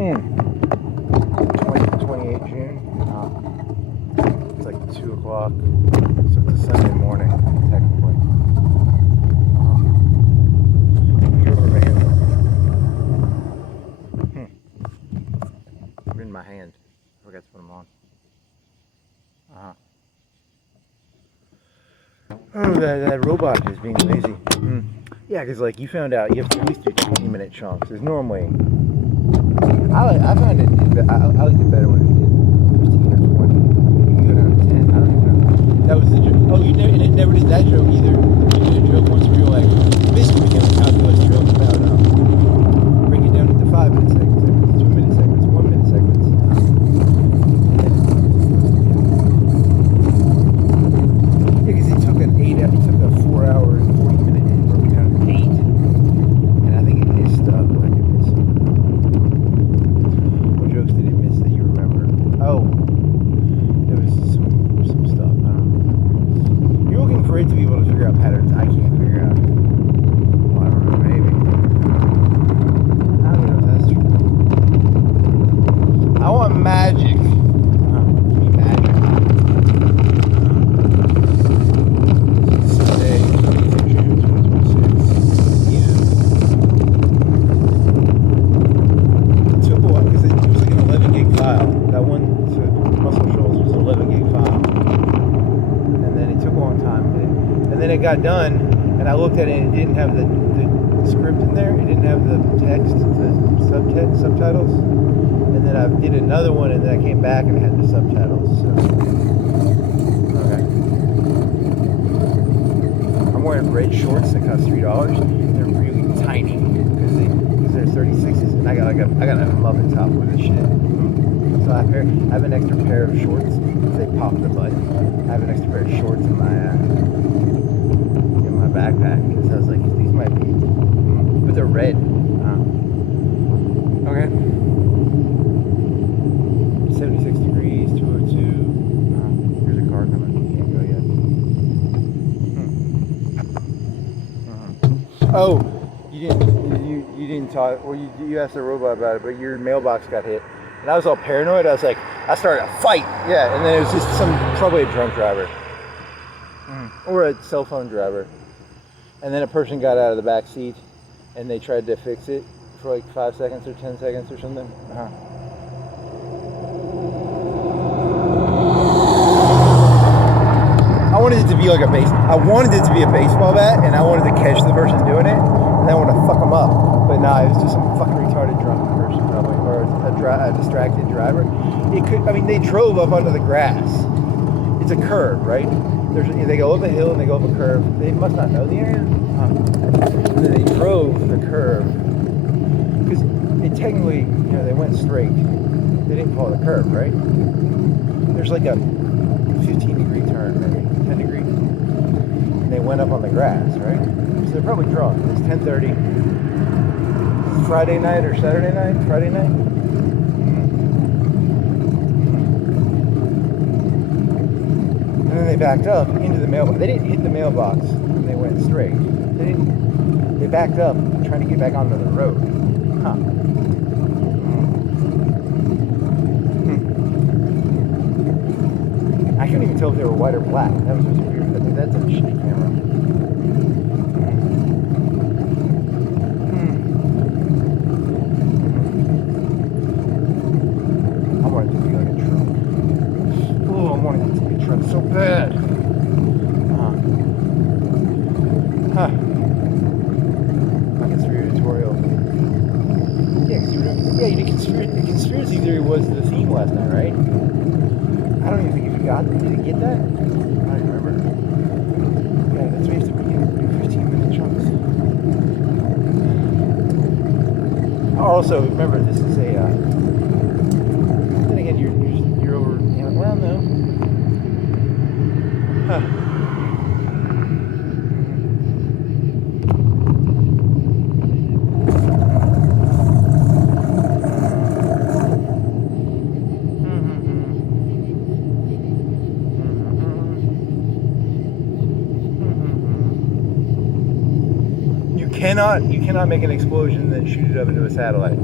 28 June. It's like 2 o'clock. So it's a Sunday morning, technically. You're over here. They're in my hand. I forgot to put them on. Oh, that robot is being lazy. Yeah, because like you found out you have to at least do 20-minute chunks. There's normally I find it. I liked it better when it did 15 or 20. You can go down to 10. I don't even know. That was the joke. Oh, you never, and it never did that joke either. You did a joke once where you were like, this weekend we calculate joke about break it down into 5-minute segments, 2-minute segments, 1-minute segments. Yeah, because he took an 4 hour and 40-minute and broke it down to 8. And I think it missed like it missed. What jokes did it miss that you remember? Oh, there was some stuff. I don't know. You're looking for it to be able to figure out patterns I can't figure out. Well, I don't know, maybe. I don't know if that's true. I want magic. Give me magic. Sunday, 28th June 2026. Yeah. It took a while because it was like an 11 gig file. That one to Muscle Shoals was an 11 gig file. And then it took a long time. And then it got done, and I looked at it and it didn't have the script in there. It didn't have the text, the subtitles. And then I did another one, and then I came back and it had the subtitles. So. Okay. I'm wearing red shorts that cost $3. They're really tiny because they're 36s, and I got a muffin top with this shit. So I have an extra pair of shorts. They pop the butt. I have an extra pair of shorts in my backpack because I was like, these might be, but they're red. Okay. 76 degrees, 202. Here's a car coming. Can't go yet. Oh, you didn't talk. Well, you asked the robot about it, but your mailbox got hit, and I was all paranoid. I was like, I started a fight. Yeah, and then it was just probably a drunk driver, or a cell phone driver, and then a person got out of the back seat, and they tried to fix it for like 5 seconds or 10 seconds or something. I wanted it to be like I wanted it to be a baseball bat, and I wanted to catch the person doing it, and I wanted to fuck them up. But nah, it was just some fucking retarded drunk person probably, or a distracted driver. It could. I mean, they drove up onto the grass. It's a curve, right? They go up a hill and they go up a curve. They must not know the area. And then they drove the curve because it technically, they went straight. They didn't follow the curve, right? There's like a 15-degree turn, maybe 10 degree. And they went up on the grass, right? So they're probably drunk. It's 10:30. Friday night or Saturday night? Friday night? And then they backed up into the mailbox. They didn't hit the mailbox when they went straight. They backed up trying to get back onto the road. I couldn't even tell if they were white or black. That was just weird. I think that's a shitty camera. I wanted it to be like a truck. Oh, I wanted it to be a truck so bad. My conspiratorial. Yeah, you did conspiracy. The conspiracy theory was the theme last night, right? I don't even think if you got it. Did you get that? I don't remember. Yeah, that's why you have to do 15-minute chunks. Also, remember, this is a. Then again, you're over. Well, no. You cannot make an explosion and then shoot it up into a satellite.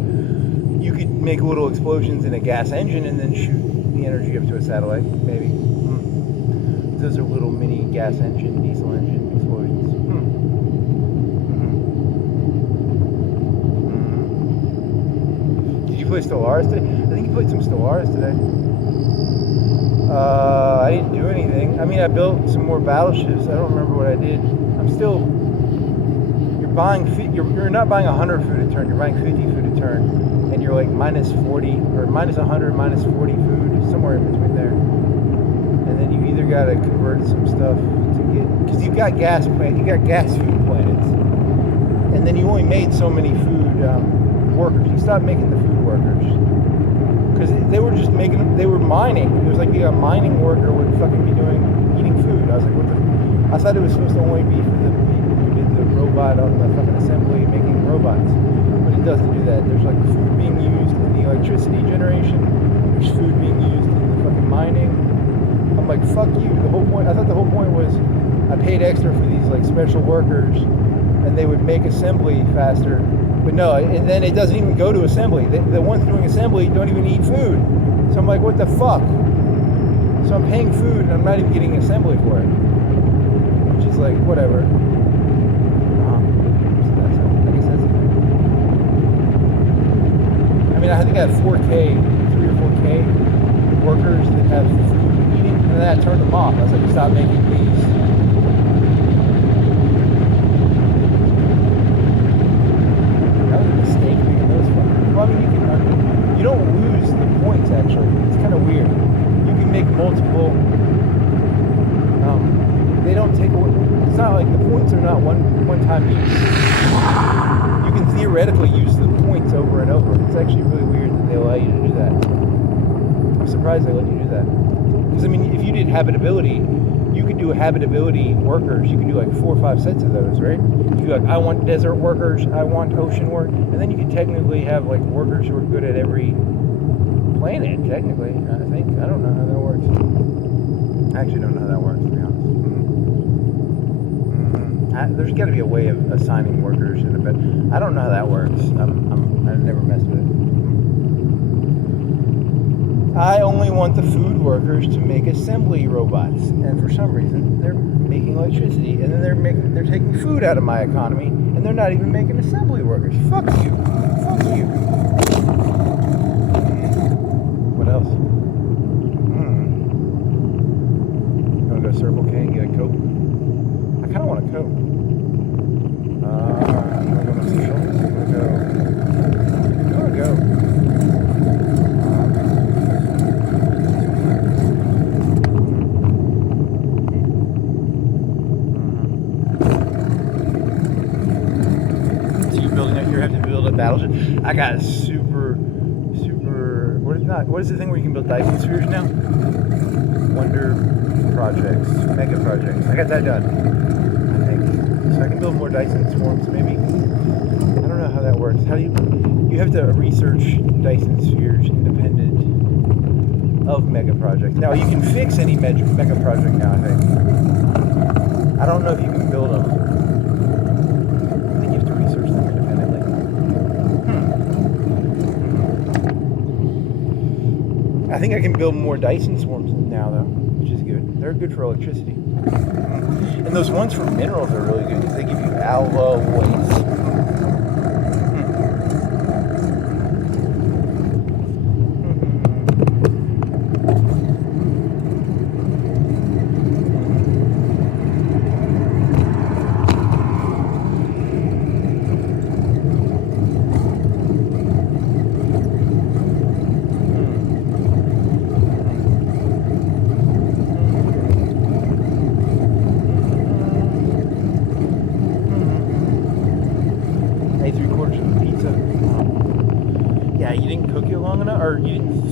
You could make little explosions in a gas engine and then shoot the energy up to a satellite, maybe. Those are little mini gas engine, diesel engine explosions. Did you play Stellaris today? I think you played some Stellaris today. I didn't do anything. I mean, I built some more battleships. I don't remember what I did. I'm still... You're not buying 100 food a turn. You're buying 50 food a turn. And you're like minus 40, or minus 100, minus 40 food, somewhere in between there. And then you either got to convert some stuff to get... Because you've got gas food planets. And then you only made so many food workers. You stopped making the food workers. Because they were just making, they were mining. It was like a mining worker would fucking be eating food. I was like, what the? I thought it was supposed to only be for the people who did the robot on the fucking assembly making robots. But it doesn't do that. There's like food being used in the electricity generation. There's food being used in the fucking mining. I'm like, fuck you. The whole point, I thought the whole point was I paid extra for these like special workers and they would make assembly faster. But no, and then it doesn't even go to assembly. The ones doing assembly don't even eat food. So I'm like, what the fuck? So I'm paying food and I'm not even getting assembly for it. Which is like, whatever. So I guess that's it. I mean, I think I have 3 or 4K workers that have food eating. And then I turned them off. I was like, stop making these. Well, I mean, you don't lose the points, actually. It's kind of weird. You can make multiple, they don't take away, it's not like the points are not one-time use. You can theoretically use the points over and over. It's actually really weird that they allow you to do that. I'm surprised they let you do that. Because, I mean, if you did habitability, you could do habitability workers. You could do like 4 or 5 sets of those, right? You do like, I want desert workers, I want ocean work, and then you could technically have like workers who are good at every planet, technically, I think. I don't know how that works. I actually don't know how that works, to be honest. There's got to be a way of assigning workers in a bit. I don't know how that works. I've never messed with it. I only want the food workers to make assembly robots, and for some reason they're making electricity, and then they're taking food out of my economy, and they're not even making assembly workers. Fuck you. Fuck you. What else? You want to go Circle K and get a Coke? I kind of want a Coke. You want to go to Social? You want to go? Battleship. I got super. What is the thing where you can build Dyson spheres now? Wonder projects, mega projects. I got that done, I think. So I can build more Dyson swarms, maybe. I don't know how that works. How do you have to research Dyson spheres independent of mega projects? Now you can fix any mega project now, I think. I don't know if you can build them. I think I can build more Dyson swarms now, though, which is good. They're good for electricity. And those ones for minerals are really good because they give you alloys.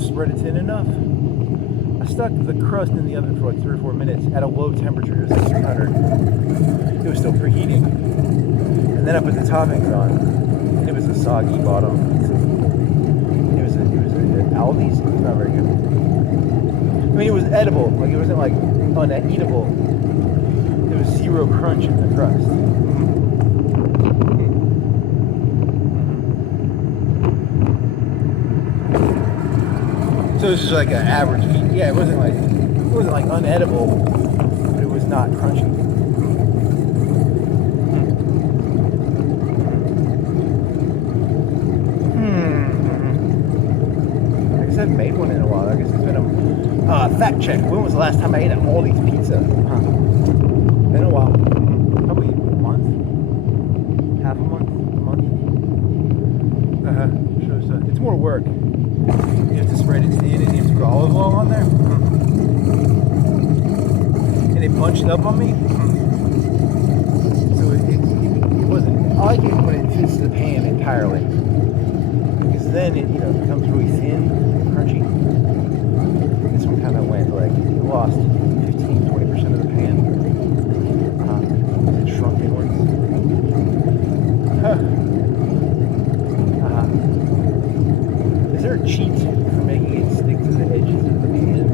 Spread it thin enough. I stuck the crust in the oven for like 3 or 4 minutes at a low temperature. It was like 300. It was still preheating. And then I put the toppings on, and it was a soggy bottom. It was Aldi's. It was not very good. I mean, it was edible. Like it wasn't like uneatable. There was zero crunch in the crust. So it was just like an average pizza. Yeah, it wasn't like unedible, but it was not crunchy. I guess I haven't made one in a while. I guess it's been a fact check. When was the last time I ate an Aldi's pizza? Been a while. Probably a month. Half a month. So it's more work. You have to spread it thin and you have to put olive oil on there. And it bunched up on me. So it wasn't. I like it when it fits the pan entirely. Because then it becomes really thin and crunchy. This one kind of went like it lost 15-20% of the pan. It shrunk inwards. Is there a cheat for making it stick to the edges of the pan?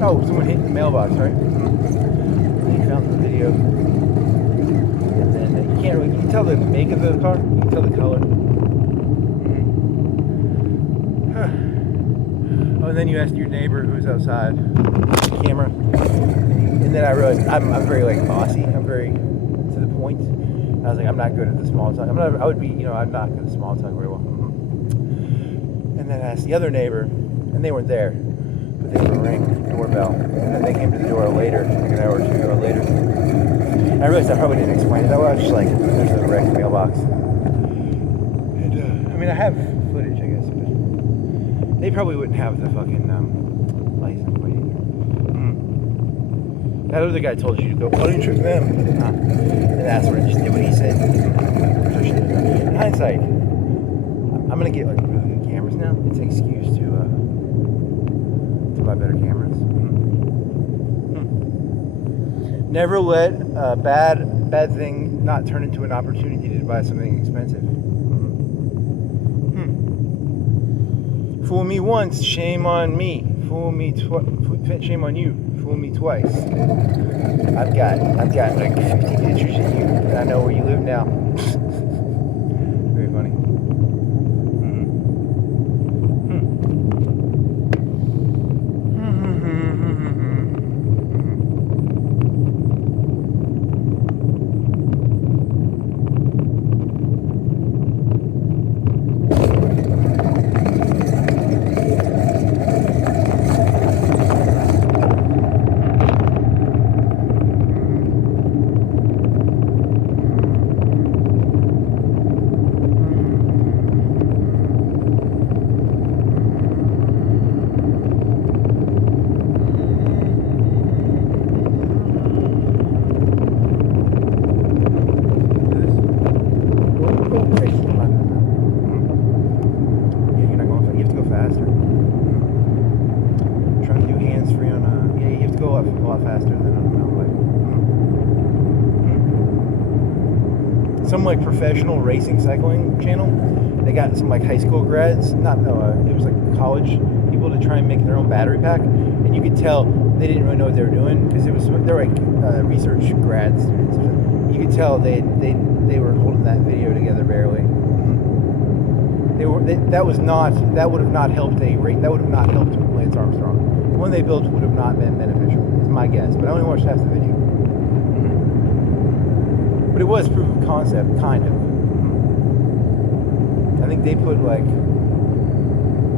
Oh, someone hit the mailbox, right? And they found the video. And then you can tell the make of the car, you can tell the color. Oh, and then you asked your neighbor who was outside the camera. And then I realized I'm very like bossy. I'm very to the point. I was like, I'm not good at the small talk. I'm not good at small talk very well. And then I asked the other neighbor, and they weren't there. But they would ring the doorbell, and then they came to the door later, like an hour or 2 hours later. And I realized I probably didn't explain it that well. I was just like, there's a wrecked mailbox. And I mean, I have footage, I guess, but they probably wouldn't have the fucking license plate either. That other guy told you to go, why don't you trick them? And that's where I just did what he said. In hindsight, I'm gonna get like really good cameras now. It's an excuse to buy better cameras. Never let a bad thing not turn into an opportunity to buy something expensive. Fool me once, shame on me. Fool me shame on you. Fool me twice. I've got like 15 pictures of you, and I know where you live now. Very funny. Some like professional racing cycling channel. They got some like high school grads, it was like college people to try and make their own battery pack, and you could tell they didn't really know what they were doing because they're like research grad students. You could tell they were holding that video together barely. That would have not helped Lance Armstrong. The one they built would have not been beneficial. It's my guess, but I only watched half the video. But it was proof of concept, kind of. I think they put like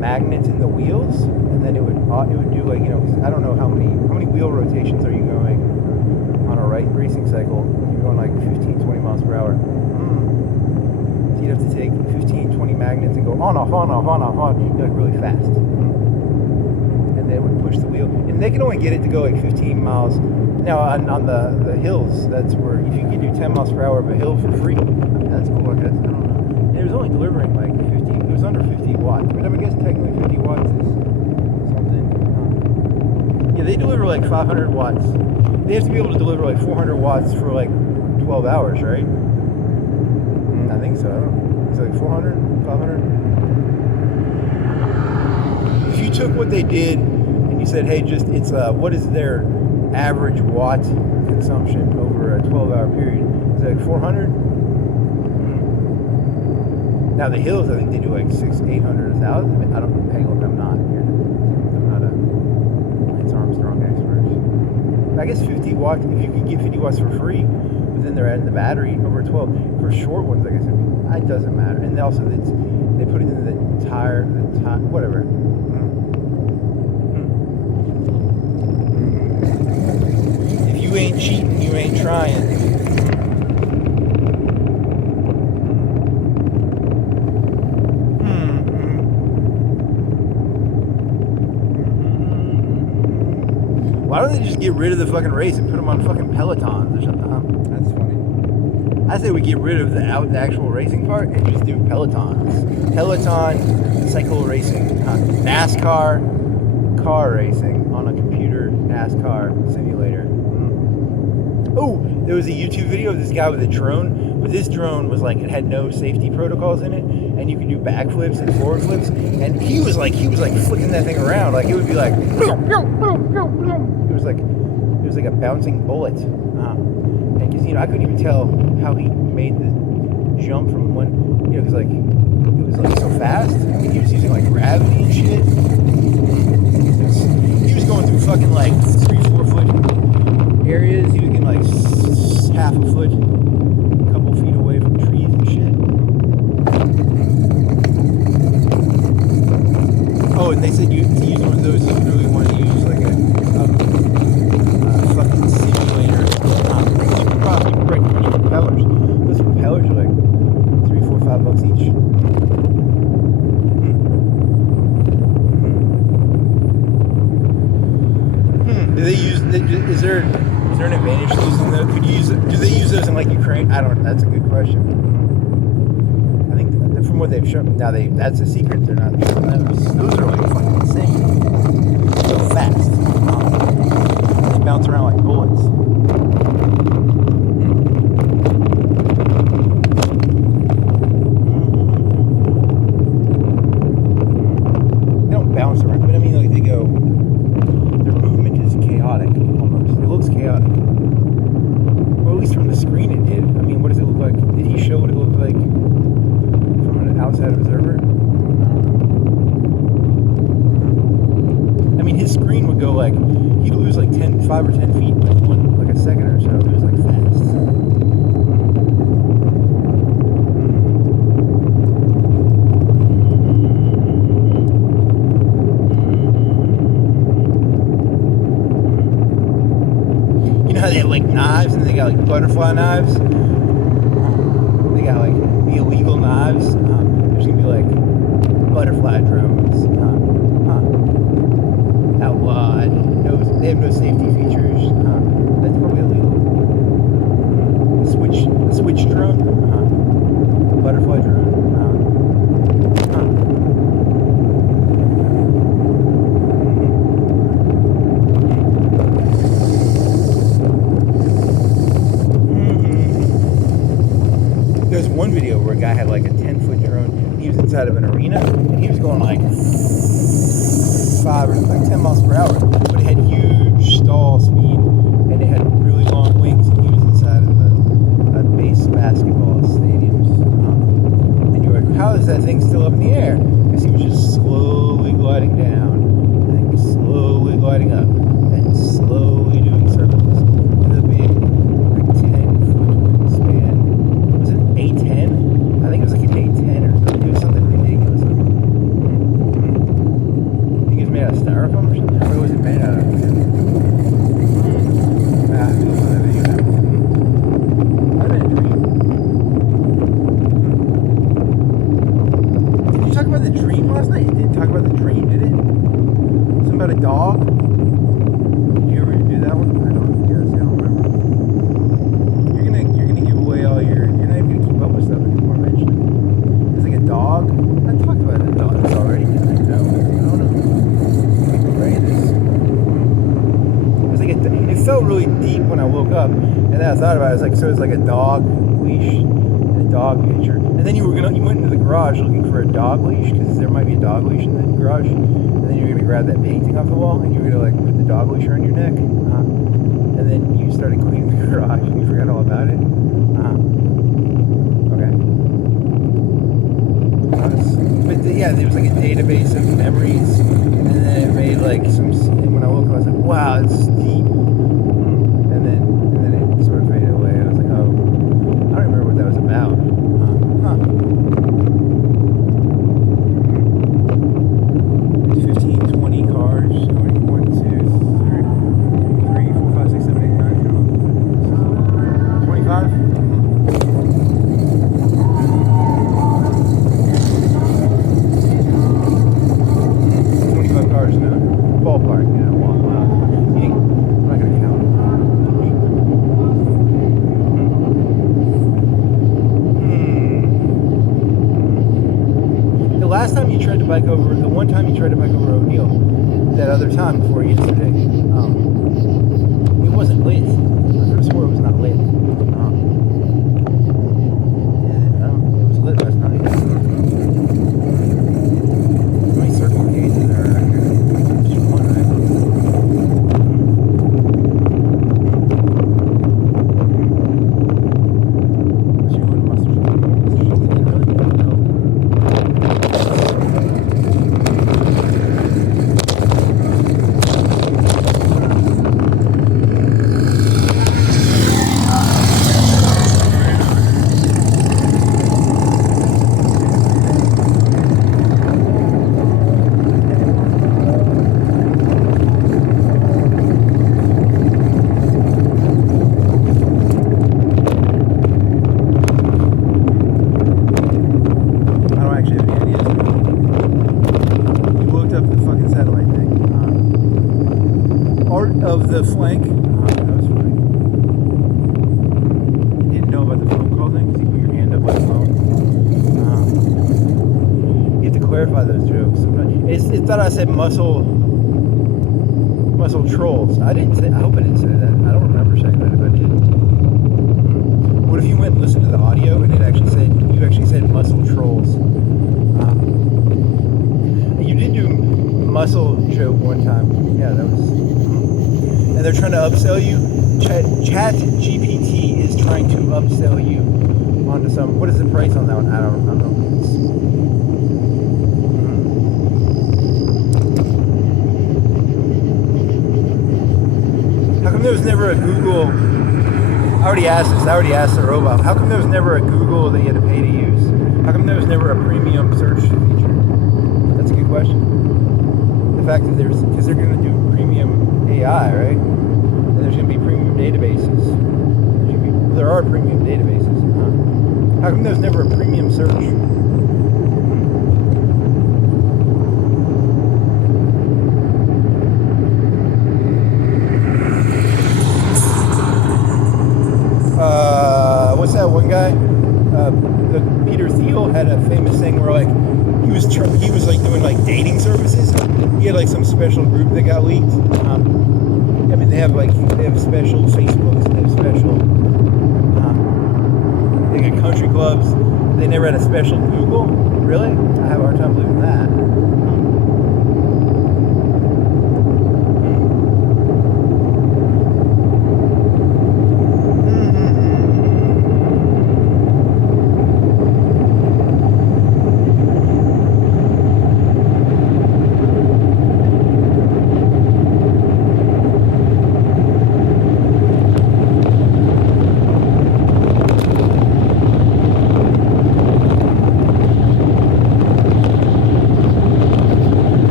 magnets in the wheels, and then it would do like, I don't know how many wheel rotations are you going on a racing cycle. You're going like 15-20 miles per hour. So you'd have to take 15-20 magnets and go on, off, like really fast. And then it would push the wheel, and they can only get it to go like 15 miles. Now on the hills, that's where if you can do 10 miles per hour of a hill for free, that's cool, I guess. I don't know. And it was only delivering like 50. It was under 50 watts. But I guess technically 50 watts is something. Yeah, they deliver like 500 watts. They have to be able to deliver like 400 watts for like 12 hours, right? I think so. I don't know. It's like 400, 500. If you took what they did and you said, hey, it's what is their average watt consumption over a 12-hour period? Is it like 400? Now the hills, I think they do like 600, 800, 1,000. I don't. Hey, look, I'm not a Lance Armstrong expert. I guess 50 watts. If you could get 50 watts for free, but then they're adding the battery over 12 for short ones. I guess it doesn't matter. And also they put it in the tire, whatever. If you ain't cheating, you ain't trying. Why don't they just get rid of the fucking race and put them on fucking Pelotons or something? Huh? That's funny. I say we get rid of the actual racing part and just do Pelotons. Peloton, cycle racing, NASCAR, car racing on a computer NASCAR simulator. Oh, there was a YouTube video of this guy with a drone, but this drone was like, it had no safety protocols in it, and you could do backflips and forward flips, and he was like flicking that thing around, like it would be like, it was like a bouncing bullet, and because I couldn't even tell how he made the jump from one, because like it was like so fast, and he was using like gravity and shit. He was going through fucking like 3-4 foot areas. He was getting like half a foot, a couple feet away from trees and shit. Oh, and they said to use one of those, you really want to use like a fucking simulator. You can probably break those propellers. Those propellers are like $3, $4, $5 each. Do they use? Is there an advantage to using those? Could you use? Do they use those in like Ukraine? I don't. That's a good question. I think from what they've shown, now that's a secret. They're not showing those. Those are like fucking insane. So fast. They bounce around like bullets. They don't bounce around, but I mean like they go. Their movement is chaotic almost. It looks chaotic. Well, at least from the screen it did. I mean, what does it look like? Did he show what it looked like from an outside observer? I mean, his screen would go like, he'd lose like 5 or 10 feet in like a second or so. It was like fast. They have like knives, and they got like butterfly knives. They got like the illegal knives. There's gonna be like butterfly drones. Outlawed. They have no safety features. That's probably illegal. Switch drone. Butterfly drone. One video where a guy had like a 10-foot drone, and he was inside of an arena, and he was going like 10 miles per hour, but it had huge stall speed, and it had really long wings, and he was inside of a base basketball stadium. And you were like, how is that thing still up in the air? Because he was just slowly gliding down, and then slowly gliding up, and slowly doing circles. And it'll be like 10-foot wingspan. Was it A10? I think it was like an A10 or something. It was something ridiculous. I think it was made out of styrofoam or something. Or was it made out of? I had a dream. Did you talk about the dream last night? You didn't talk about the dream, did it? Something about a dog? Did you ever do that one? I don't remember. You're gonna give away all your. You're not even gonna keep up with stuff anymore, eventually. It's like a dog. I talked about the dog already. I don't know. It felt really deep when I woke up, and then I thought about it. I was like, so it's like a dog leash and a dog picture. And then you went into the garage looking for a dog leash because there might be a dog leash in the garage. And then you're gonna grab that painting off the wall, and you're gonna like put the dog leash around your neck, and then you started cleaning the garage, and you forgot all about it. Okay. But yeah, there was like a database of memories, and then it made like some. And when I woke up, I was like, "Wow, it's deep." And then it sort of faded away. And I was like, "Oh, I don't remember what that was about." 15, 20 cars. How many? 1, 2, 3, 4, 5, 6, 7, 8, 9, 10, 25. 25 cars in a ballpark, you know, walk around. I'm not gonna count. The last time you tried to bike over, the one time you tried to bike over O'Neill, that other time before yesterday, it wasn't lit. I could have swore it was not lit. Yeah, I don't know. It was lit last night. How many circle cases there are here? Just one, right? Was you going to muscle shoulder? Of the flank. That was funny. You didn't know about the phone call thing because you put your hand up on the phone. You have to clarify those jokes. It thought I said muscle trolls. I didn't say. I hope I didn't say that. I don't remember saying that if I did. What if you went and listened to the audio and it actually said you actually said muscle trolls? You did do muscle joke one time. Yeah, that was. And they're trying to upsell you. Chat GPT is trying to upsell you onto some. What is the price on that one? I don't know. How come there was never a Google? I already asked this. I already asked the robot. How come there was never a Google that you had to pay to use? How come there was never a premium search feature? That's a good question. The fact that because they're going to do premium AI, right? And there's going to be premium databases. There are premium databases. How come there's never a premium search? What's that one guy? The Peter Thiel had a famous thing where like he was like doing like dating services. He had like some special group that got leaked. I mean, they have special Facebooks, they have special they got country clubs. They never had a special Google. Really? I have a hard time believing that.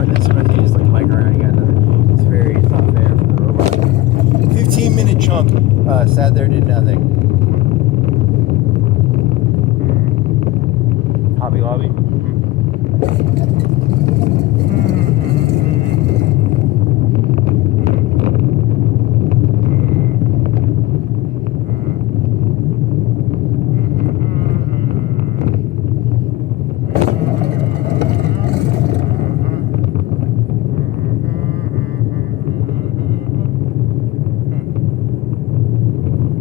and then sometimes you just like bike around. You got nothing. It's not fair for the robot. 15-minute chunk. Sat there, did nothing. Hobby Lobby.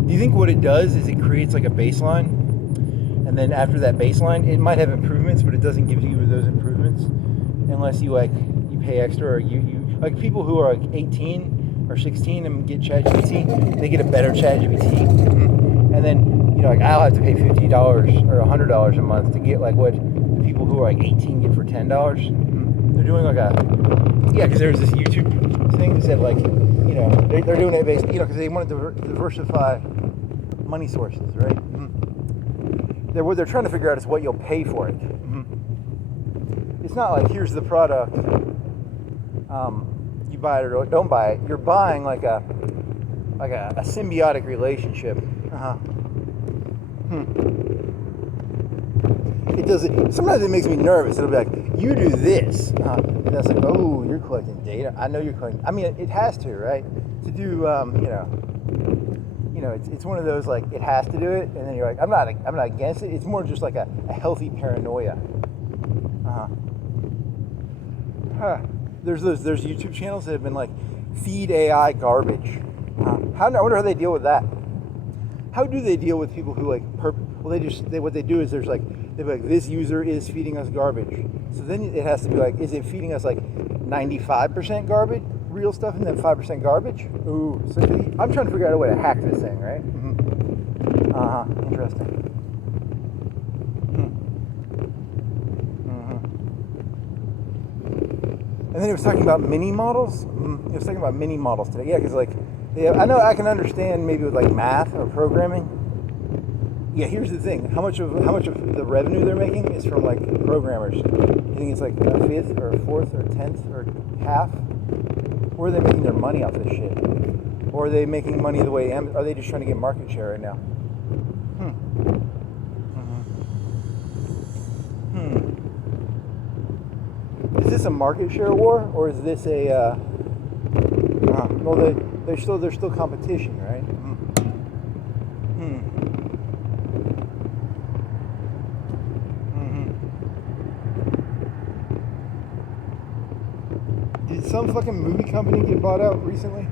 Do you think what it does is it creates like a baseline, and then after that baseline, it might have improvements, but it doesn't give you those improvements unless you pay extra, or you like people who are like 18 or 16 and get ChatGPT, they get a better ChatGPT, and then like I'll have to pay $50 or $100 a month to get like what the people who are like 18 get for $10. They're doing like because there's this YouTube thing that said like they're doing it based because they want to diversify money sources, right? What they're trying to figure out is what you'll pay for it. It's not like here's the product, you buy it or don't buy it. You're buying like a symbiotic relationship. It does it. Sometimes it makes me nervous. It'll be like, you do this, and that's like, oh, you're collecting data. I know you're collecting. I mean, it has to, right? To do, it's one of those like it has to do it, and then you're like, I'm not against it. It's more just like a healthy paranoia. There's YouTube channels that have been like, feed AI garbage. I wonder how they deal with that. How do they deal with people who like what they do is they're like this user is feeding us garbage. So then it has to be like, is it feeding us like 95% garbage, real stuff, and then 5% garbage? Ooh, so I'm trying to figure out a way to hack this thing, right? Interesting. And then it was talking about mini models. It was talking about mini models today. Yeah, because like, I know I can understand maybe with like math or programming. Yeah, here's the thing. How much of the revenue they're making is from like programmers? You think it's like a fifth or a fourth or 10th or half? Where are they making their money off this shit? Or are they making money the way are they just trying to get market share right now? Is this a market share war, or is this a well, there's still competition, right? Did some fucking movie company get bought out recently?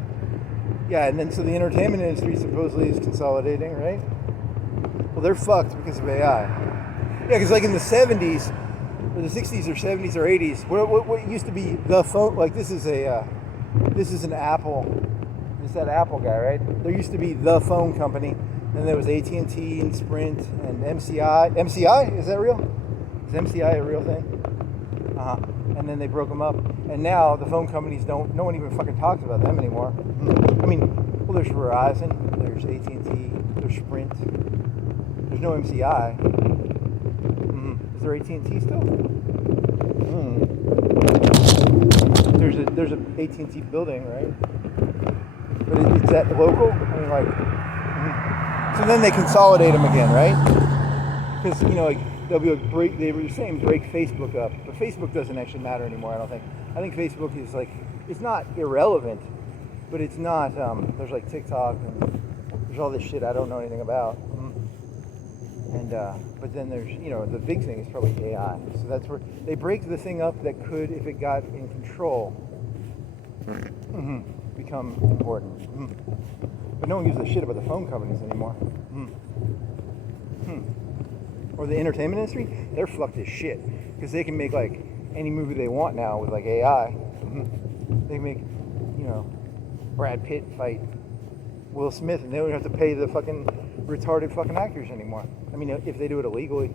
Yeah, and then so the entertainment industry supposedly is consolidating, right? Well, they're fucked because of AI. Yeah, because like in the 70s, or the 60s or 70s or 80s, what used to be the phone, like this is an Apple, it's that Apple guy, right? There used to be the phone company, then there was AT&T and Sprint and MCI. MCI, is that real? Is MCI a real thing? And then they broke them up, and now the phone companies no one even fucking talks about them anymore. I mean, well, there's Verizon, there's AT&T, there's Sprint, there's no MCI. Is there AT&T still? There's a AT&T building, right? But is that local? I mean, like, so then they consolidate them again, right? Because like they'll be like they were saying break Facebook up, but Facebook doesn't actually matter anymore. I don't think. I think Facebook is like, it's not irrelevant, but it's not. There's like TikTok and there's all this shit I don't know anything about. And but then there's the big thing is probably AI. So that's where they break the thing up that could, if it got in control, become important. But no one gives a shit about the phone companies anymore. Or the entertainment industry, they're fucked as shit because they can make like any movie they want now with like AI. They make Brad Pitt fight Will Smith, and they don't have to pay the fucking retarded fucking actors anymore. I mean, if they do it illegally.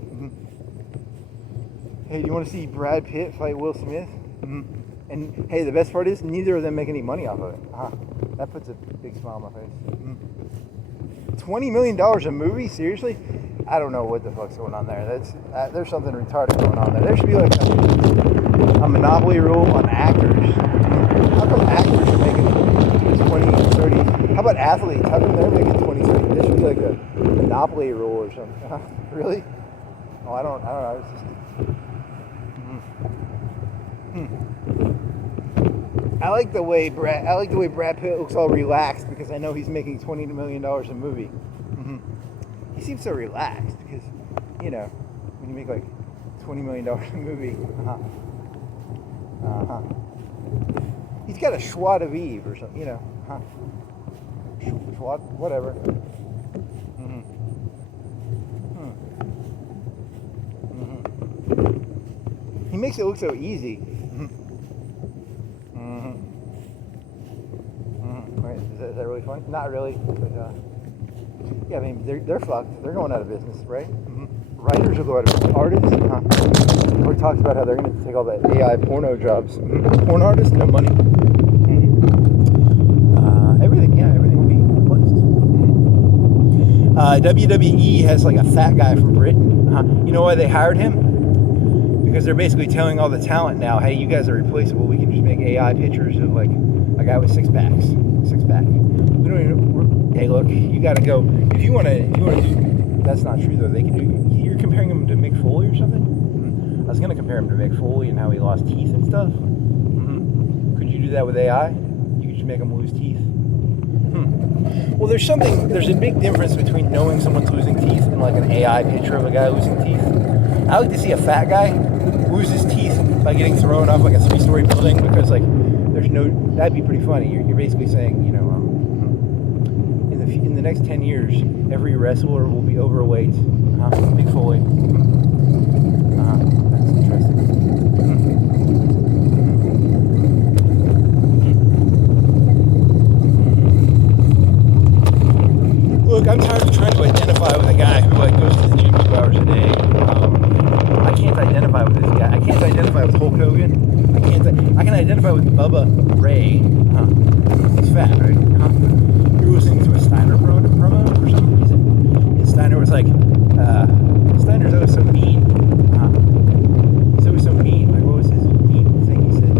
Hey, do you want to see Brad Pitt fight Will Smith? And hey, the best part is neither of them make any money off of it. That puts a big smile on my face. $20 million a movie? Seriously? I don't know what the fuck's going on there. There's something retarded going on there. There should be like A monopoly rule on actors. How come actors are making 20, 30? How about athletes? How come they're making 20, 30? There should be like a monopoly rule or something. Really? Oh, I don't know. It's just... I like the way Brad Pitt looks all relaxed because I know he's making $20 million a movie. He seems so relaxed because, you know, when you make like $20 million a movie, he's got a joie de vivre or something, you know, whatever. He makes it look so easy. Right. Is that really funny? Not really. But, yeah, I mean, they're fucked. They're going out of business, right? Writers will go out of business. Artists, we talked about how they're going to take all the AI porno jobs. Porn artists, no money. Everything will be replaced. WWE has like a fat guy from Britain. You know why they hired him? Because they're basically telling all the talent now, hey, you guys are replaceable. We can just make AI pictures of like a guy with six packs. We don't even. Hey, look, you got to go. If you want to do. That's not true though. They can do. You're comparing him to Mick Foley or something? I was gonna compare him to Mick Foley and how he lost teeth and stuff. Could you do that with AI? You could just make him lose teeth. Well, there's a big difference between knowing someone's losing teeth and like an AI picture of a guy losing teeth. I like to see a fat guy lose his teeth by getting thrown off like a 3-story building because like that'd be pretty funny. You're basically saying, you know, in the next 10 years, every wrestler will be overweight. Big Foley. That's interesting. Look, I'm tired of trying to identify with a guy who like goes to the gym 2 hours a day. I can't identify with this guy. I can't identify with Hulk Hogan. I can identify with Bubba Ray. He's fat, right? We were listening to a Steiner promo for some reason. And Steiner was like, Steiner's always so mean. He's always so mean. Like, what was his mean thing he said?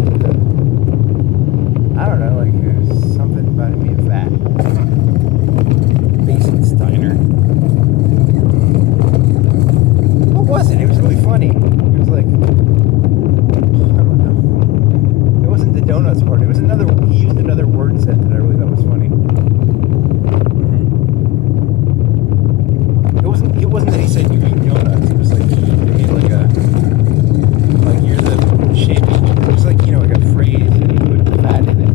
I don't know, like, there's something about him being fat. Basic Steiner. What was it? It was really funny. It was like, I don't know. It wasn't the donuts part. It was he used another word set that I really thought was funny. It wasn't that he said you eat donuts. It was like he made like you're the champion. It was like, you know, like a phrase and he put the fat in it.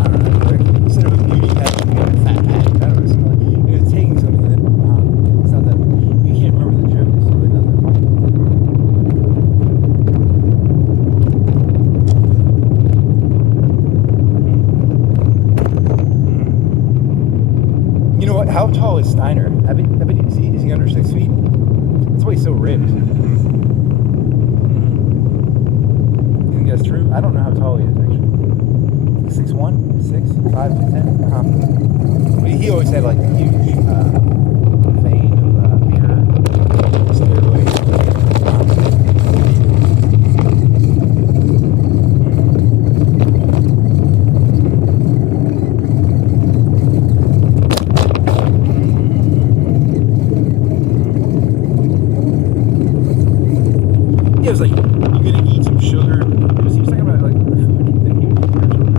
I don't know. Like, instead of a beauty pageant, you got a fat pageant. I don't know. Something like, it was taking something that it's not that. You can't remember the joke. It's really not that funny. You know what? How tall is Steiner? I bet is he under 6 feet? That's why he's so ripped. You think that's true? I don't know how tall he is actually. 6'1", 6, 5 to 10. He always had like a huge vein of pure steroids. It was like, you gonna eat some sugar? He was talking about like the food that he was eating or something.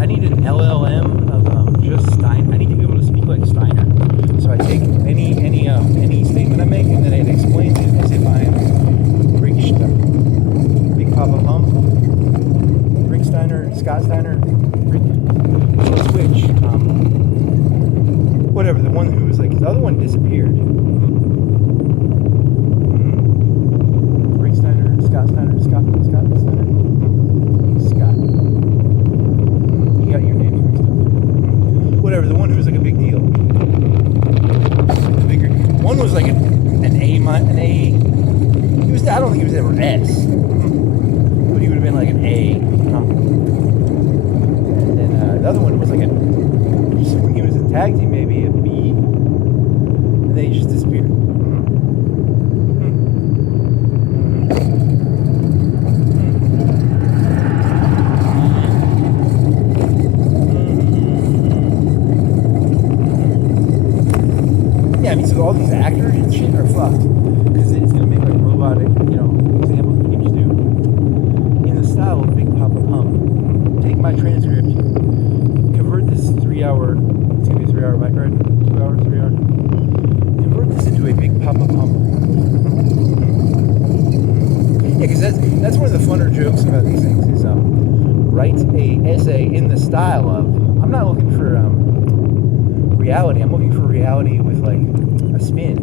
I need an LLM of just Steiner. I need to be able to speak like Steiner. So I take any statement I make and then it explains it as if I am Big Papa Pump, Rick Steiner, Scott Steiner, Switch. Whatever, the one who was like, the other one disappeared. Rick Steiner, Scott Steiner, Scott Steiner. Scott. You got your names mixed up. Whatever, the one who was like a big deal. The bigger one was like an A. He was, I don't think he was ever S. But he would have been like an A. And then the other one was like when he was in tag team maybe a B, and then he just disappeared. Yeah, I mean, so all these actors and shit are fucked because it's gonna make like robotic, examples you can just do in the style of Big Papa Pump. Take my transcript, convert this 3 hour. It's gonna be a 3 hour bike ride. 2 hours, 3 hours. Convert this into a Big Papa Pump. Yeah, because that's one of the funner jokes about these things is write a essay in the style of. I'm not looking for reality. I'm looking for reality with like a spin.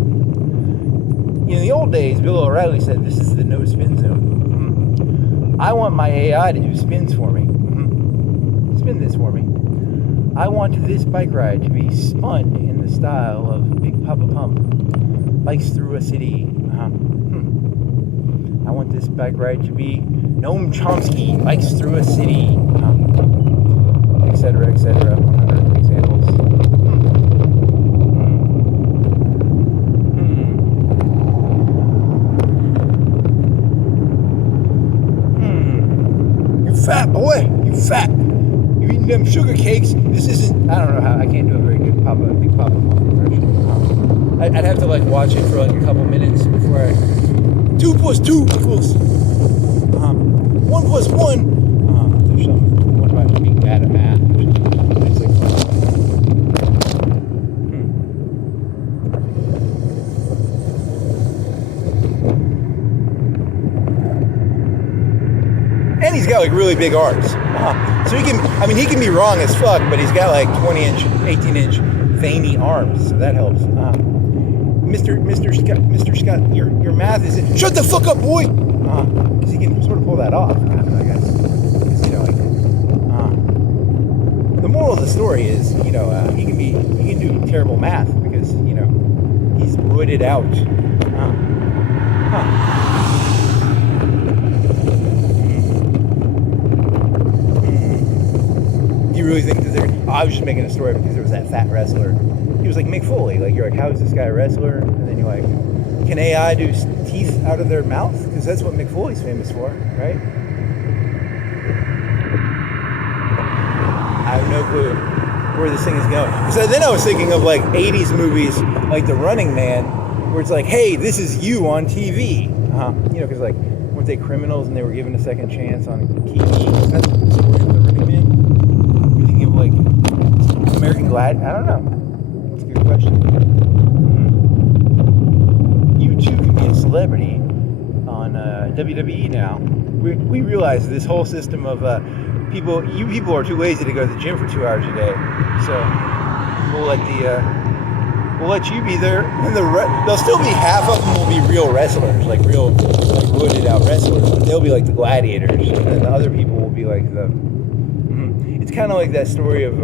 In the old days, Bill O'Reilly said this is the no spin zone. I want my AI to do spins for me. Spin this for me. I want this bike ride to be spun in the style of Big Papa Pump. Bikes through a city. I want this bike ride to be Noam Chomsky. Bikes through a city. Etc. Etc. 100 examples. You fat boy. You fat. You eating them sugar cakes. This isn't. I don't know how. I can't do a very good Big Papa impression. I'd have to like watch it for like a couple minutes before I. 2 + 2 equals 1 + 1. There's some. What about being bad at math? It's like And he's got like really big arms. So he can be wrong as fuck, but he's got like 20-inch, 18-inch veiny arms, so that helps. Mr. Scott, your math isn't. Shut the fuck up, boy. Because he can sort of pull that off, kind of, I guess. The moral of the story is, he can do terrible math because he's roided out. You really think that I was just making a story because there was that fat wrestler. He was like Mick Foley. Like, you're like, how is this guy a wrestler? And then you're like, can AI do teeth out of their mouth? Because that's what Mick Foley's famous for, right? I have no clue where this thing is going. So then I was thinking of like 80s movies like The Running Man, where it's like, hey, this is you on TV. Because like, weren't they criminals and they were given a second chance on Kiki? Is that the story of The Running Man? You're thinking of like American Glad? I don't know. That's a good question. You too can be a celebrity on WWE now. We realize this whole system of you people are too lazy to go to the gym for 2 hours a day, so we'll let you be there, and they'll still be half of them will be real wrestlers, like real roided out wrestlers, but they'll be like the gladiators, and then the other people will be like the. It's kind of like that story of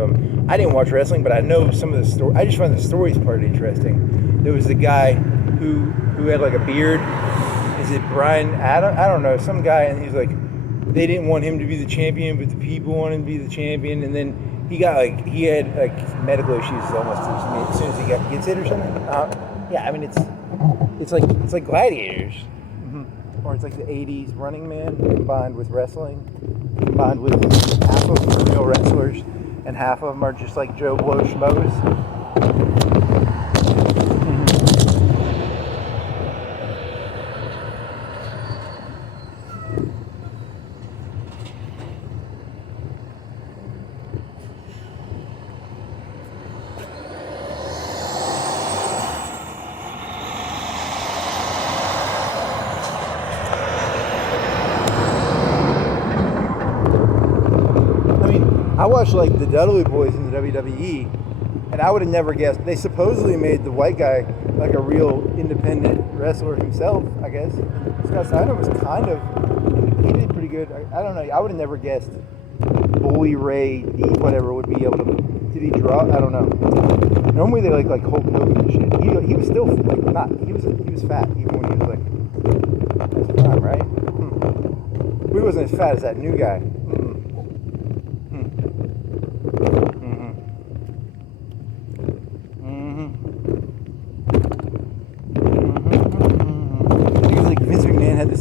I didn't watch wrestling, but I know some of the story. I just find the stories part interesting. There was the guy who had like a beard. Is it Brian Adam? I don't know, some guy, and he's like. They didn't want him to be the champion, but the people wanted him to be the champion. And then he had medical issues almost as soon as he gets it or something. Yeah, I mean it's like Gladiators, or it's like the '80s Running Man combined with wrestling, combined with half of them are real wrestlers and half of them are just like Joe Blow schmoes. I watched like the Dudley Boys in the WWE, and I would have never guessed. They supposedly made the white guy like a real independent wrestler himself, I guess. Scott Steiner was he did pretty good. I don't know. I would have never guessed Bully Ray, whatever, would be able to. Did he draw? I don't know. Normally they like Hulk Hogan and shit. He was still like not. He was fat even when he was like at his prime, right? But he wasn't as fat as that new guy.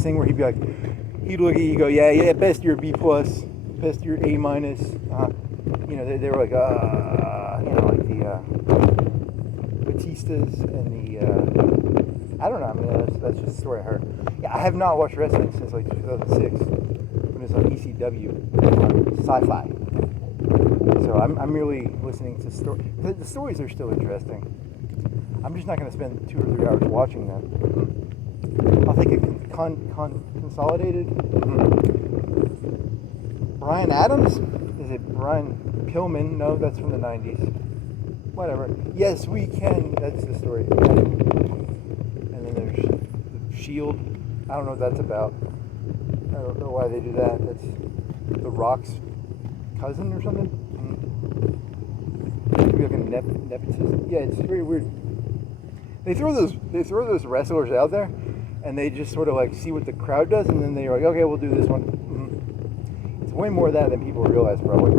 thing where he'd look at you, go, yeah, at best you're a B plus, best you're A minus. You know, they were like, you know, like the Batistas and the, I don't know. I mean, that's just a story I heard. Yeah, I have not watched wrestling since like 2006 when it was on ECW, Sci-Fi. So I'm really listening to stories. The stories are still interesting. I'm just not going to spend 2 or 3 hours watching them. I'll take it consolidated. Brian Adams? Is it Brian Pillman? No, that's from the 90s. Whatever. Yes, we can. That's the story. And then there's the Shield. I don't know what that's about. I don't know why they do that. That's The Rock's cousin or something. Maybe like a nepotism. Yeah, it's very weird. They throw those wrestlers out there, and they just sort of like see what the crowd does, and then they're like, okay, we'll do this one. It's way more of that than people realize, probably.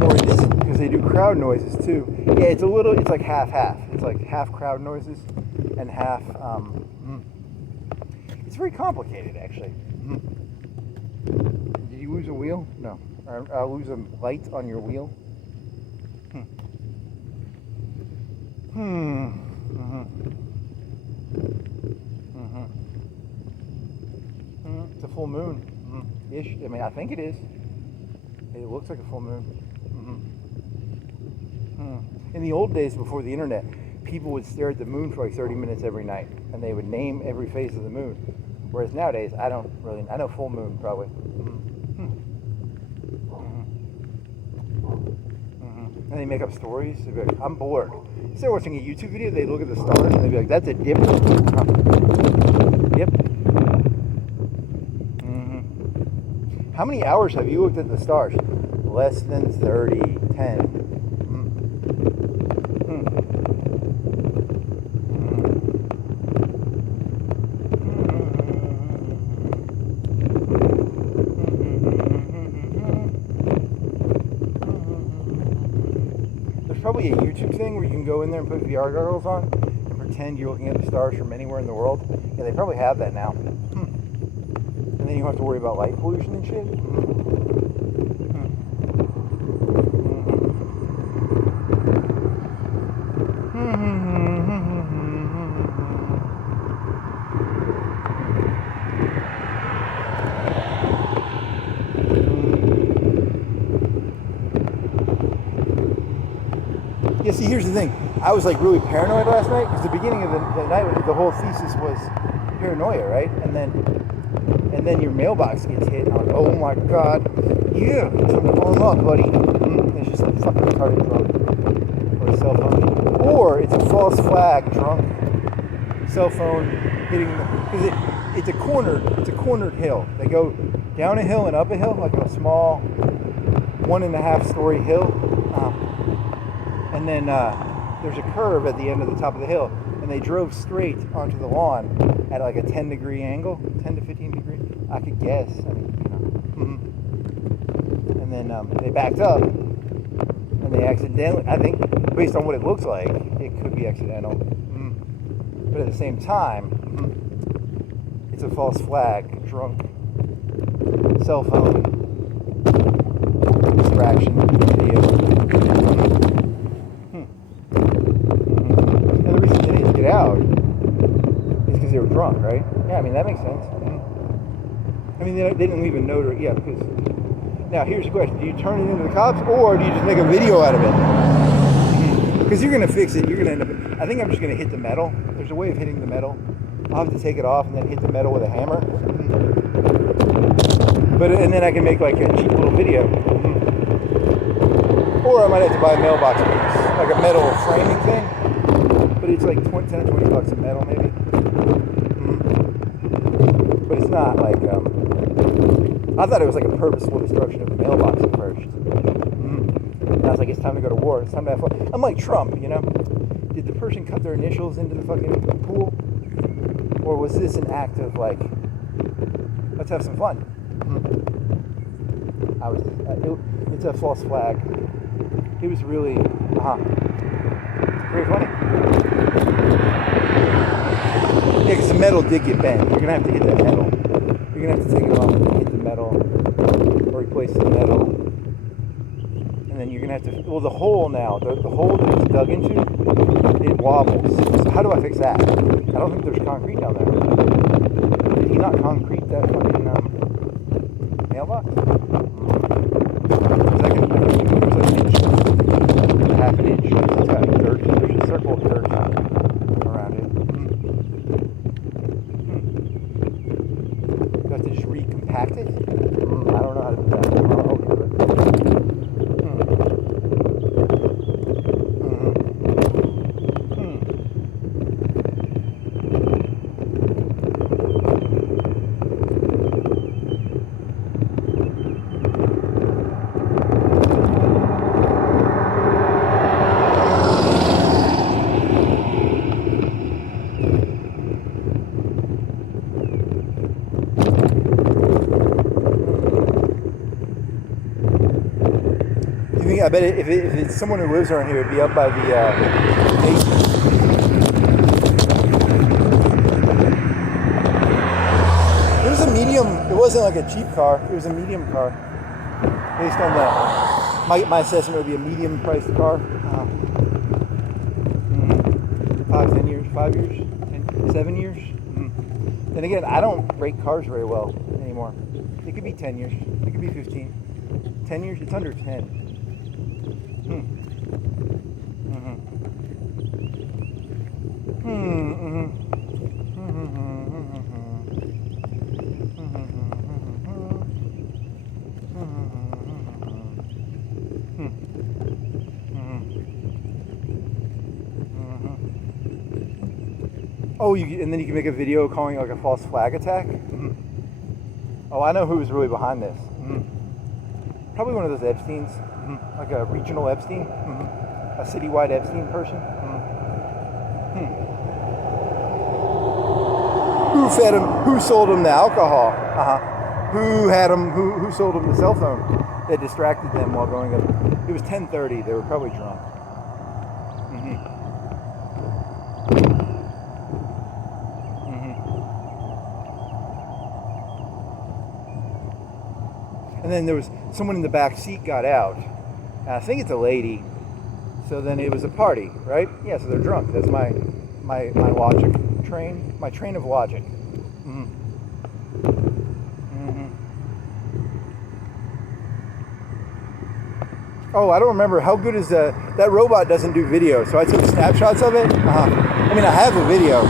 Or it isn't, because they do crowd noises too. Yeah, it's like half-half. It's like half crowd noises and half. It's very complicated, actually. Did you lose a wheel? No. Or lose a light on your wheel? It's a full moon. Ish. I mean, I think it is. It looks like a full moon. In the old days, before the internet, people would stare at the moon for like 30 minutes every night, and they would name every phase of the moon. Whereas nowadays, I don't really. I know full moon probably. And they make up stories. They'd be like, I'm bored. Instead of watching a YouTube video, they look at the stars and they'd be like, that's a dip. Yep. How many hours have you looked at the stars? Less than 30, 10. Probably a YouTube thing where you can go in there and put VR goggles on and pretend you're looking at the stars from anywhere in the world. Yeah, they probably have that now. And then you don't have to worry about light pollution and shit. Yeah, see, here's the thing. I was like really paranoid last night because the beginning of the night, the whole thesis was paranoia, right? And then your mailbox gets hit, and I'm like, oh my god, yeah, something falling off, buddy. It's just a fucking retarded drunk or a cell phone, or it's a false flag drunk cell phone hitting because it's a cornered hill. They go down a hill and up a hill, like a small 1.5 story hill. And then there's a curve at the end of the top of the hill, and they drove straight onto the lawn at like a 10-degree angle, 10 to 15 degree. I could guess. I mean, you know. And then they backed up, and they accidentally. I think, based on what it looks like, it could be accidental. But at the same time, it's a false flag, drunk, cell phone distraction video. Out is because they were drunk, right? Yeah, I mean, that makes sense. I mean, they didn't leave a note or, yeah, because, now here's the question. Do you turn it into the cops or do you just make a video out of it? Because you're going to fix it. You're going to end up, I think I'm just going to hit the metal. There's a way of hitting the metal. I'll have to take it off and then hit the metal with a hammer. And then I can make like a cheap little video. Or I might have to buy a mailbox piece, like a metal framing thing. But it's like 10 or $20 a metal, maybe. But it's not like, I thought it was like a purposeful destruction of the mailbox at first. And I was like, it's time to go to war. It's time to have fun. I'm like Trump, you know? Did the person cut their initials into the fucking pool? Or was this an act of like, let's have some fun? It's a false flag. It was really, very funny. because the metal did get bent. You're gonna have to hit that metal. You're gonna have to take it off and then hit the metal, or replace the metal. And then you're gonna have to, well, the hole now, the hole that it's dug into, it wobbles. So how do I fix that? I don't think there's concrete down there. Did he not concrete that fucking mailbox? Is that gonna be like an inch? Half an inch. It's got dirt. There's a circle of dirt around it. You have to just recompact it? I don't know how to do that. I'll do it. I bet if it's someone who lives around here, it'd be up by the basement. It was a medium. It wasn't like a cheap car. It was a medium car. Based on my assessment, it would be a medium-priced car. 10 years, 5 years, 7 years. And again, I don't rate cars very well anymore. It could be 10 years. It could be 15. 10 years. It's under 10. Oh, and then you can make a video calling it like a false flag attack. Oh, I know who was really behind this. Probably one of those Epsteins, like a regional Epstein, a citywide Epstein person. Who fed him? Who sold him the alcohol? Who had him? Who sold him the cell phone that distracted them while going up? It was 10:30. They were probably drunk. And then there was someone in the back seat got out. And I think it's a lady. So then it was a party, right? Yeah, so they're drunk. That's my logic train, my train of logic. Oh, I don't remember. How good is that? That robot doesn't do video, so I took snapshots of it. I mean, I have a video.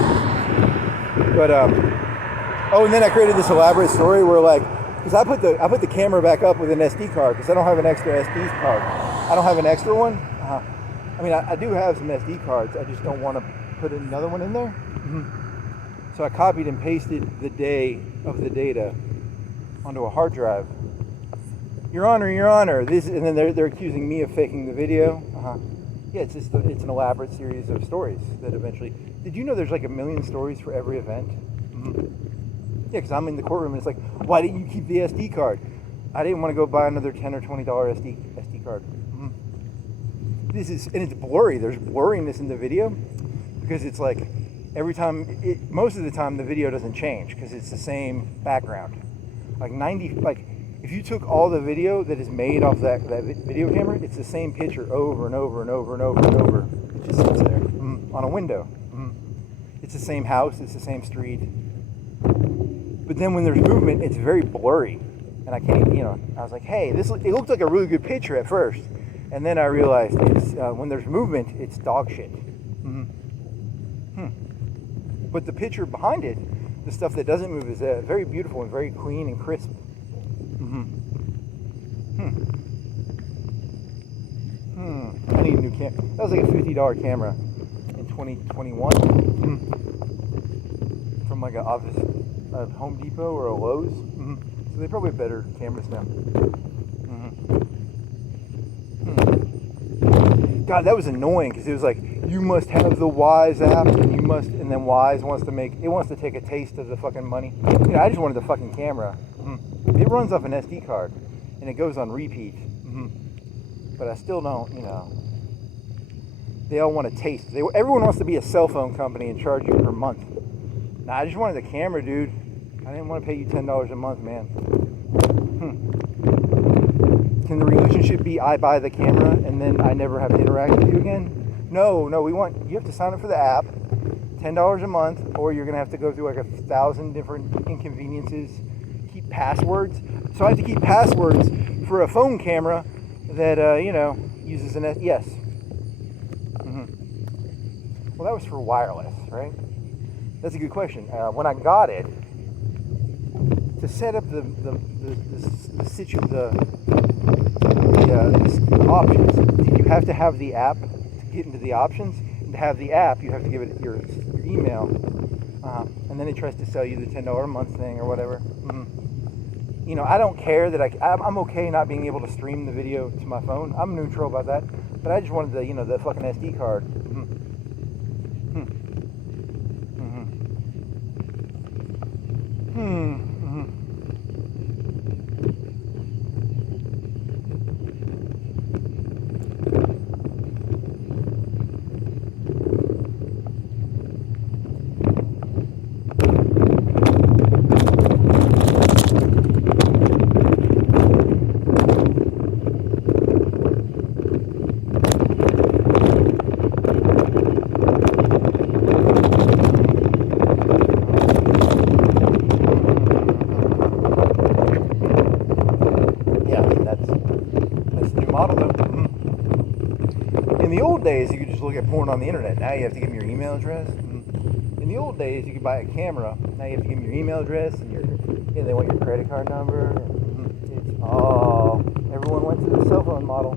But, oh, and then I created this elaborate story where, like, because I put the camera back up with an SD card because I don't have an extra SD card. I don't have an extra one. I mean, I do have some SD cards. I just don't want to put another one in there. So I copied and pasted the day of the data onto a hard drive. Your Honor, this, and then they're accusing me of faking the video. Yeah, it's an elaborate series of stories that eventually. Did you know there's like 1 million stories for every event? Yeah, because I'm in the courtroom and it's like, why didn't you keep the SD card? I didn't want to go buy another $10 or $20 SD card. This is, and it's blurry. There's blurriness in the video because it's like every time, most of the time the video doesn't change because it's the same background. Like if you took all the video that is made off that video camera, it's the same picture over and over and over and over and over. It just sits there on a window. It's the same house. It's the same street. But then when there's movement, it's very blurry. And I can't, I was like, hey, it looked like a really good picture at first. And then I realized it's, when there's movement, it's dog shit. But the picture behind it, the stuff that doesn't move, is very beautiful and very clean and crisp. I need a new camera. That was like a $50 camera in 2021 from like an office, a Home Depot or a Lowe's. So they probably have better cameras now. God, that was annoying because it was like, you must have the Wise app and then Wise wants to take a taste of the fucking money. I just wanted the fucking camera. It runs off an SD card and it goes on repeat. But I still don't, they all want to taste. Everyone wants to be a cell phone company and charge you per month. Nah, I just wanted the camera, dude. I didn't want to pay you $10 a month, man. Can the relationship be I buy the camera and then I never have to interact with you again? No, you have to sign up for the app, $10 a month, or you're going to have to go through like 1,000 different inconveniences, keep passwords. So I have to keep passwords for a phone camera that, uses an yes. Well, that was for wireless, right? That's a good question. When I got it, to set up the options, did you have to have the app to get into the options? And to have the app, you have to give it your email, and then it tries to sell you the $10 a month thing or whatever. I don't care that I'm okay not being able to stream the video to my phone. I'm neutral about that, but I just wanted the fucking SD card. Days you could just look at porn on the internet. Now you have to give them your email address. In the old days you could buy a camera. Now you have to give them your email address and they want your credit card number. Everyone went to the cell phone model.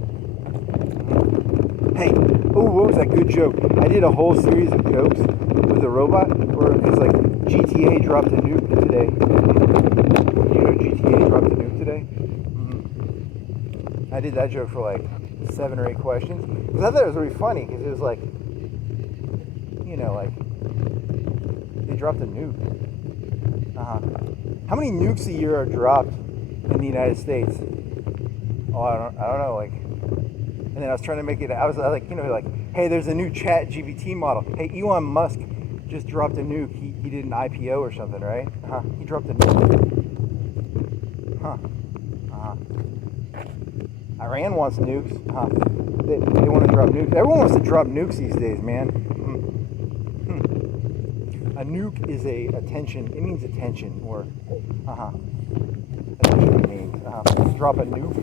Hey, what was that good joke? I did a whole series of jokes with a robot where it was like GTA dropped a nuke today. You know GTA dropped a nuke today? I did that joke for like 7 or 8 questions. Because I thought it was really funny because it was like, they dropped a nuke. How many nukes a year are dropped in the United States? Oh, I don't know. And then I was trying to make it. I was like, hey, there's a new Chat GPT model. Hey, Elon Musk just dropped a nuke. He did an IPO or something, right? He dropped a nuke. Iran wants nukes. They want to drop nukes. Everyone wants to drop nukes these days, man. A nuke is attention. It means attention, or attention means drop a nuke.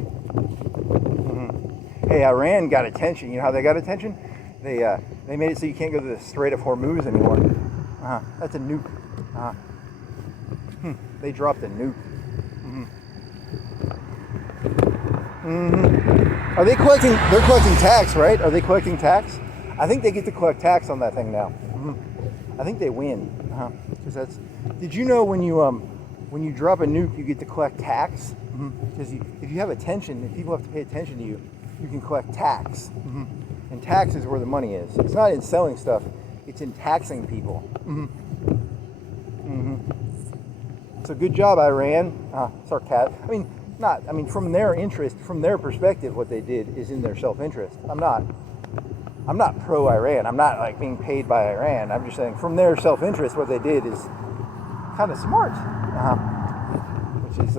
Hey, Iran got attention. You know how they got attention? They made it so you can't go to the Strait of Hormuz anymore. That's a nuke. They dropped a nuke. Are they collecting? They're collecting tax, right? Are they collecting tax? I think they get to collect tax on that thing now. I think they win. Because that's. Did you know when you drop a nuke, you get to collect tax? Because if you have attention, if people have to pay attention to you, you can collect tax. And tax is where the money is. It's not in selling stuff; it's in taxing people. So good job, Iran. Sarcastic. From their interest, from their perspective, what they did is in their self-interest. I'm not pro-Iran. I'm not like being paid by Iran. I'm just saying from their self-interest, what they did is kind of smart. Which is,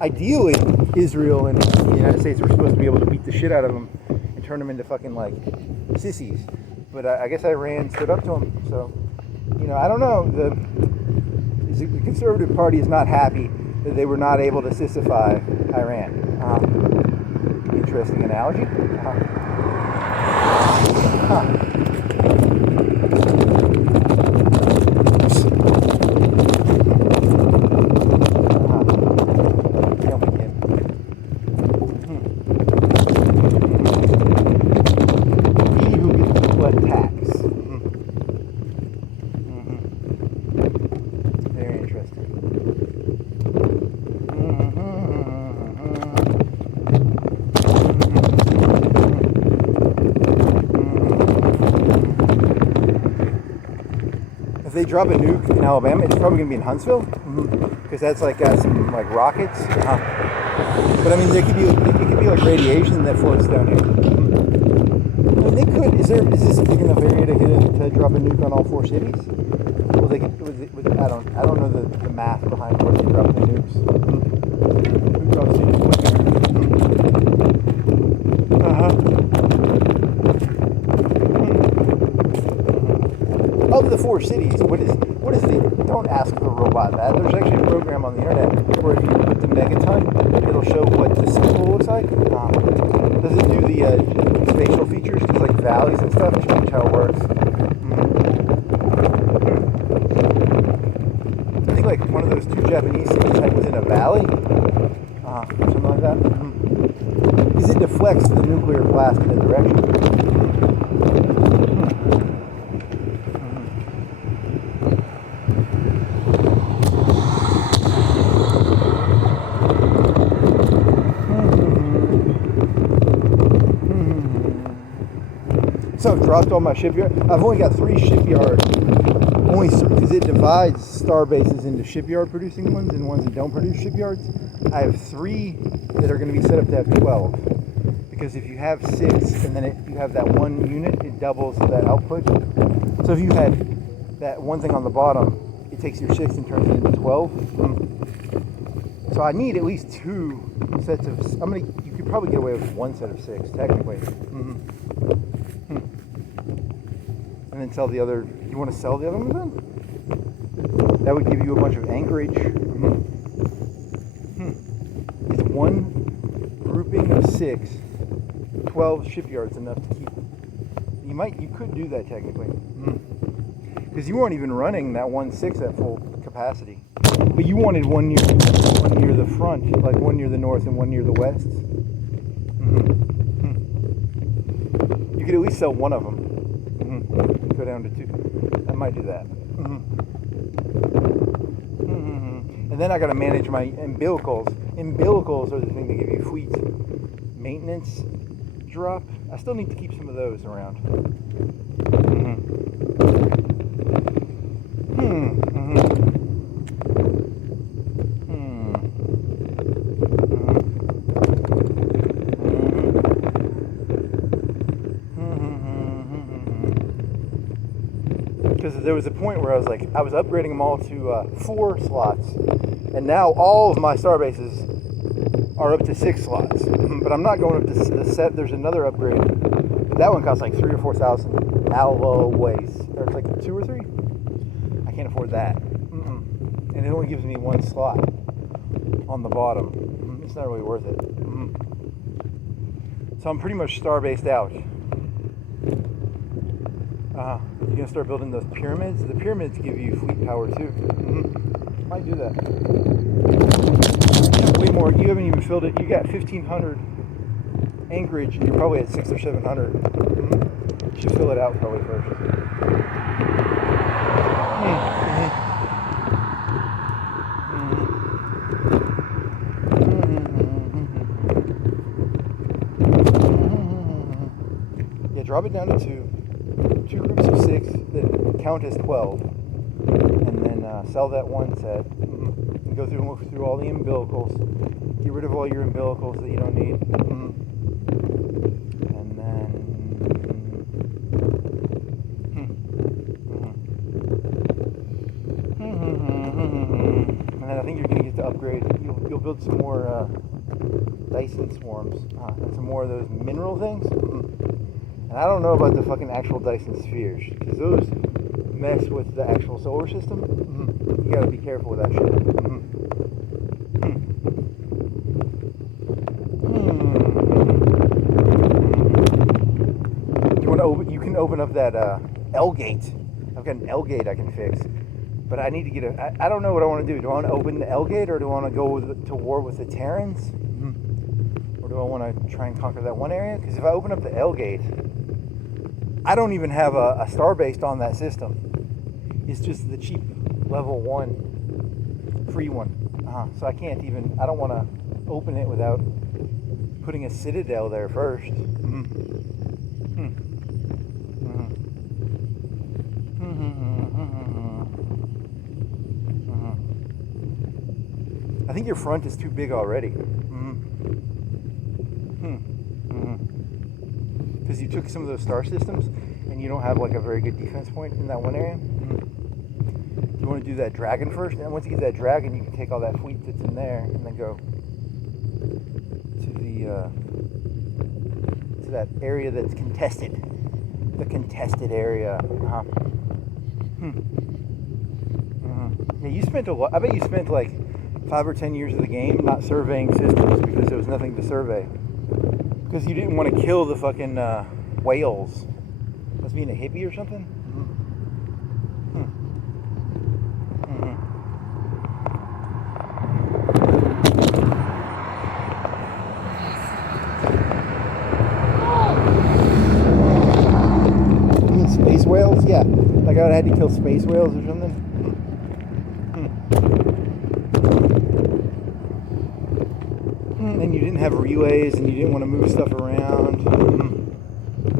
ideally, Israel and the United States were supposed to be able to beat the shit out of them and turn them into fucking like sissies. But I guess Iran stood up to them, so. I don't know. The Conservative Party is not happy that they were not able to sissify Iran. Interesting analogy. If they drop a nuke in Alabama, it's probably going to be in Huntsville, because that's like got some like rockets. But I mean, it could be like radiation that floats down here. mean, they could. Is this a big enough area to drop a nuke on all 4 cities? Well, they could. I don't know the math behind where they drop the nukes. Who drops the nukes? Of the 4 cities, what is the? Don't ask the robot that. There's actually a program on the internet where if you put the megaton, it'll show what the symbol looks like. Does it do the spatial features, just like valleys and stuff? It's strange how it works. I think like one of those 2 Japanese cities was in a valley, something like that. Because it deflects the nuclear blast in a direction. So I've dropped all my shipyard. I've only got 3 shipyards. Only because it divides star bases into shipyard producing ones and ones that don't produce shipyards. I have 3 that are going to be set up to have 12. Because if you have 6 and then you have that 1 unit, it doubles that output. So if you had that one thing on the bottom, it takes your 6 and turns it into 12. So I need at least 2 sets of. You could probably get away with 1 set of 6 technically. And then sell the other. You want to sell the other ones then? That would give you a bunch of anchorage. It's 1 grouping of 6, 12 shipyards enough to keep. You could do that technically, because you weren't even running that 1/6 at full capacity. But you wanted one near the front, like one near the north and one near the west. You could at least sell one of them. Go down to 2. I might do that. And then I got to manage my umbilicals. Umbilicals are the thing that give you fleet maintenance drop. I still need to keep some of those around. Because there was a point where I was upgrading them all to 4 slots, and now all of my star bases are up to 6 slots. But I'm not going up to the set. There's another upgrade, but that one costs like 3,000 or 4,000 alloys, or it's like 2 or 3. I can't afford that, and it only gives me 1 slot on the bottom. It's not really worth it. So I'm pretty much star based out. You're going to start building those pyramids. The pyramids give you fleet power too. Might do that. Way more. You haven't even filled it. You got 1,500 anchorage and you're probably at 600 or 700. You should fill it out probably first. Yeah, drop it down to 2 groups of 6 that count as 12, and then sell that 1 set, and go through and look through all the umbilicals, get rid of all your umbilicals that you don't need, and then I think you're going to get to upgrade. You'll build some more Dyson swarms and some more of those mineral things. And I don't know about the fucking actual Dyson spheres, because those mess with the actual solar system. You gotta be careful with that shit. You can open up that L gate. I've got an L gate I can fix, but I need to get I don't know what I want to do. Do I want to open the L gate, or do I want to go to war with the Terrans, or do I want to try and conquer that one area? Because if I open up the L gate, I don't even have a star based on that system. It's just the cheap level 1 free one. So I can't even. I don't want to open it without putting a citadel there first. I think your front is too big already. because you took some of those star systems and you don't have like a very good defense point in that one area. You want to do that dragon first, and once you get that dragon, you can take all that fleet that's in there and then go to that area that's contested. The contested area. Yeah, you spent a lot. I bet you spent like 5 or 10 years of the game not surveying systems because there was nothing to survey. Because you didn't want to kill the fucking whales. Must being a hippie or something? Space whales? Yeah. Like I would have had to kill space whales or something. And you didn't have relays and you didn't want to move stuff around.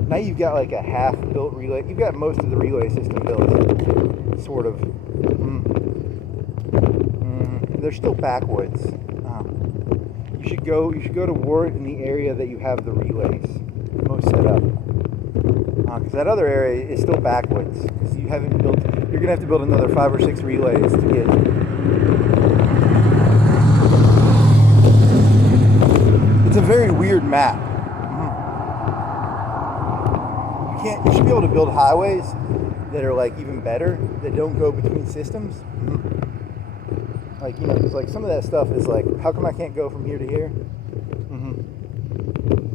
Now you've got like a half-built relay. You've got most of the relay system built, sort of. They're still backwoods. You should go to war in the area that you have the relays most set up. Because that other area is still backwoods. Because you haven't built. You're gonna have to build another 5 or 6 relays to get. It's a very weird map. You should be able to build highways that are like even better, that don't go between systems. Like, you know, because like some of that stuff is like, how come I can't go from here to here?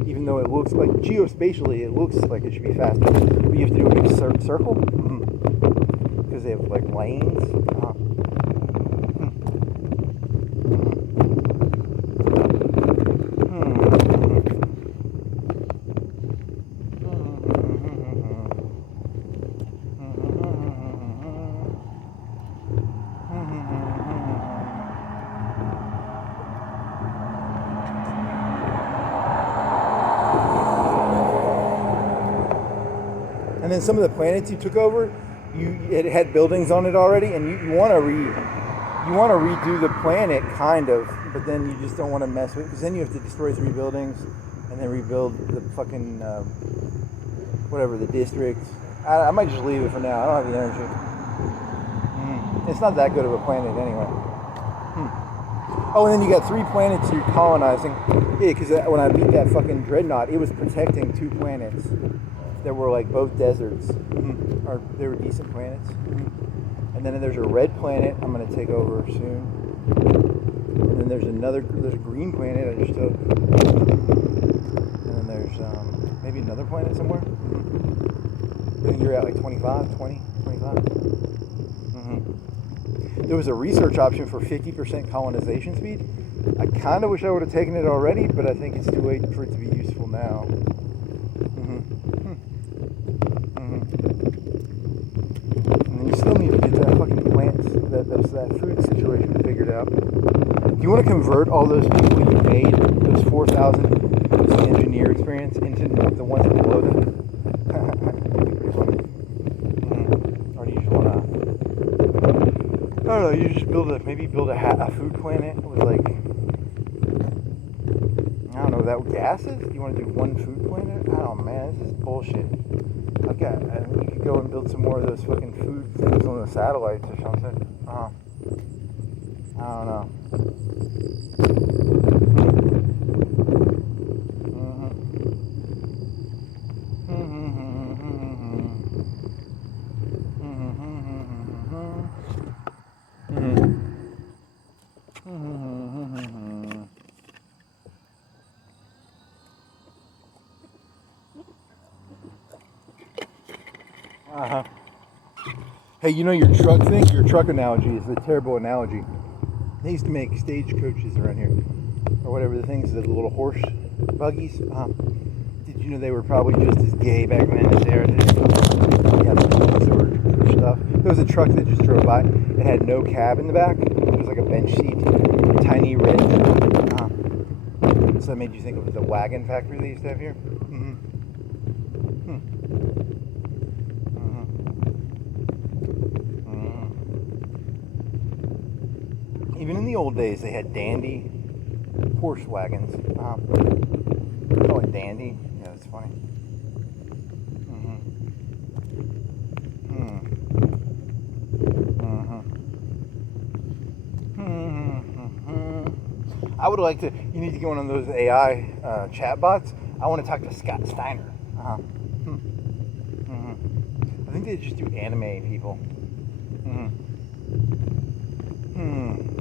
Even though it looks like geospatially, it looks like it should be faster, but you have to do a big circle because they have like lanes. And then some of the planets you took over, it had buildings on it already, and you want to redo the planet kind of, but then you just don't want to mess with it because then you have to destroy 3 buildings and then rebuild the fucking whatever the district. I might just leave it for now. I don't have the energy. It's not that good of a planet anyway. Oh, and then you got 3 planets you're colonizing. Yeah, because when I beat that fucking dreadnought, it was protecting 2 planets that were like both deserts, or they were decent planets. And then there's a red planet I'm gonna take over soon. And then there's a green planet I just took. And then there's maybe another planet somewhere. I think you're at like 25. There was a research option for 50% colonization speed. I kind of wish I would have taken it already, but I think it's too late for it to be useful now. And then you still need to get that fucking plant, that food situation figured out. If you want to convert all those people you made, those 4,000 engineer experience, into the ones below them, that'd be pretty funny. Or do you just want to, I don't know, you just build a food planet with like, I don't know, that gases? You want to do one food planet? I don't know, man, this is bullshit. Okay, and you could go and build some more of those fucking food things on the satellites or something. I don't know. Hey, you know your truck thing? Your truck analogy is a terrible analogy. They used to make stagecoaches around here, or whatever the things, the little horse buggies. Did you know they were probably just as gay back then as they are today? Yeah, they were stuff. There was a truck that just drove by. It had no cab in the back. It was like a bench seat, tiny red. So that made you think of the wagon factory they used to have here. Even in the old days, they had dandy horse wagons. Oh, dandy. Yeah, that's funny. I would like to. You need to get one of those AI chat bots. I want to talk to Scott Steiner. I think they just do anime people.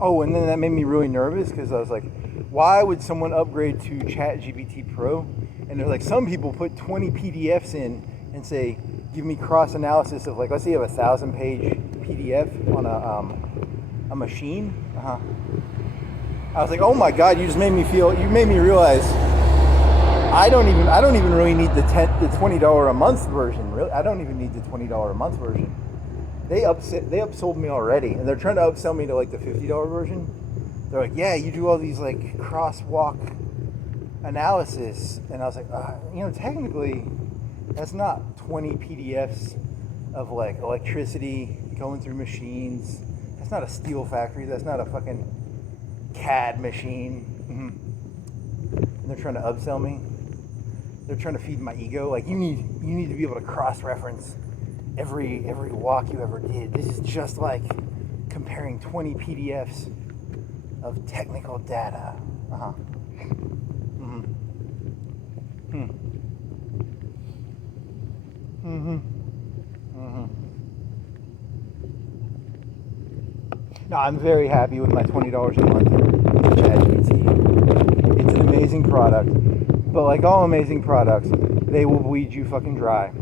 Oh, and then that made me really nervous because I was like, why would someone upgrade to ChatGPT Pro? And they're like, some people put 20 PDFs in and say, give me cross analysis of, like, let's say you have 1,000-page PDF on a machine. I was like, oh my God, you made me realize I don't even really need the $20 a month version. Really, I don't even need the $20 a month version. They upsold me already, and they're trying to upsell me to like the $50 version. They're like, yeah, you do all these like crosswalk analysis, and I was like, technically, that's not 20 PDFs of like electricity going through machines. That's not a steel factory. That's not a fucking CAD machine. And they're trying to upsell me. They're trying to feed my ego. Like, you need to be able to cross-reference every walk you ever did. This is just like comparing 20 PDFs of technical data. No, I'm very happy with my $20 a month for ChatGPT. It's an amazing product, but like all amazing products, they will bleed you fucking dry.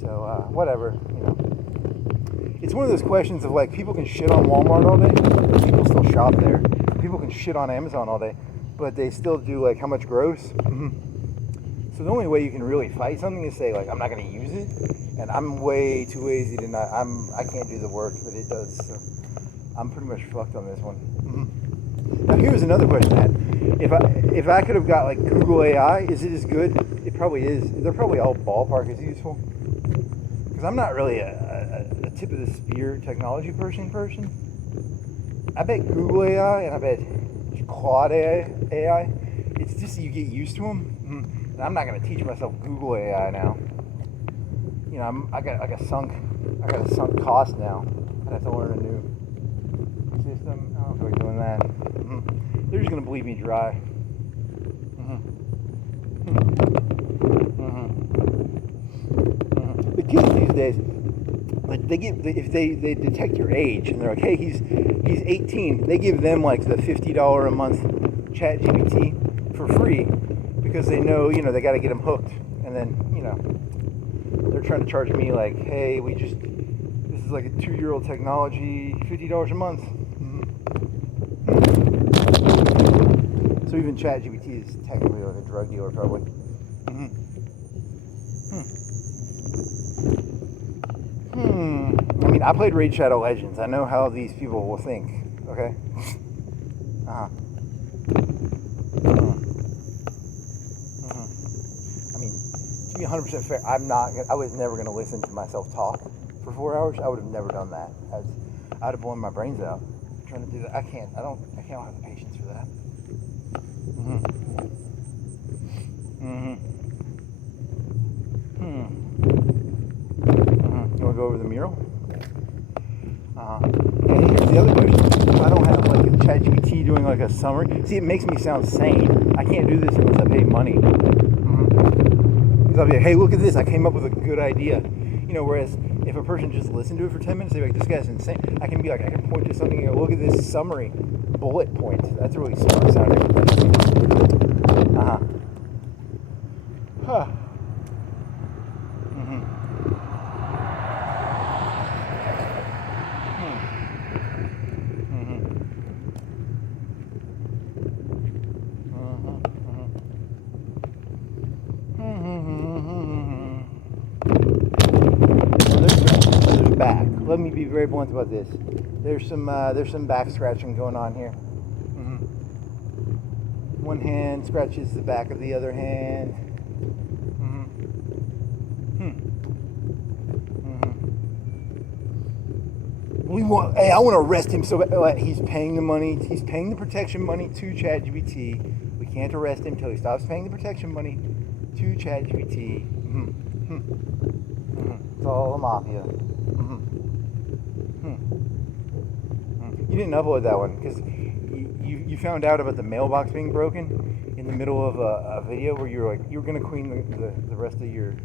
So whatever, It's one of those questions of like, people can shit on Walmart all day, people still shop there. People can shit on Amazon all day, but they still do like how much gross. So the only way you can really fight something is say like, I'm not going to use it, and I'm way too lazy to not. I can't do the work that it does. So I'm pretty much fucked on this one. Now here's another question I had. If I could have got like Google AI, is it as good? It probably is. They're probably all ballpark as useful. Because I'm not really a tip of the spear technology person. I bet Google AI and I bet Claude AI. It's just that you get used to them. And I'm not going to teach myself Google AI now. I got a sunk cost now. I have to learn a new system. I don't feel like doing that. They're just going to bleed me dry. The kids these days, like if they detect your age and they're like, hey, he's 18, they give them like the $50 a month ChatGPT for free because they know they got to get them hooked, and then they're trying to charge me like, hey, this is like a 2-year-old technology, $50 a month. So even ChatGPT is technically like a drug dealer, probably. I mean, I played Raid Shadow Legends. I know how these people will think. Okay. I mean, to be 100% fair, I was never going to listen to myself talk for 4 hours. I would have never done that. I'd have blown my brains out trying to do that. I don't have the patience for that. You want to go over the mural? And here's the other question. I don't have like a ChatGPT doing like a summary. See, it makes me sound sane. I can't do this unless I pay money. Because I'll be like, hey, look at this. I came up with a good idea. Whereas if a person just listened to it for 10 minutes, they're like, this guy's insane. I can point to something and go, look at this summary bullet point. That's really smart sounding. Back. Let me be very blunt about this. There's some back scratching going on here. One hand scratches the back of the other hand. I want to arrest him so bad. He's paying the money. He's paying the protection money to ChatGPT. We can't arrest him until he stops paying the protection money to ChatGPT. It's all a mafia. You didn't upload that one because you you found out about the mailbox being broken in the middle of a video where you were like, you were gonna clean the rest of you're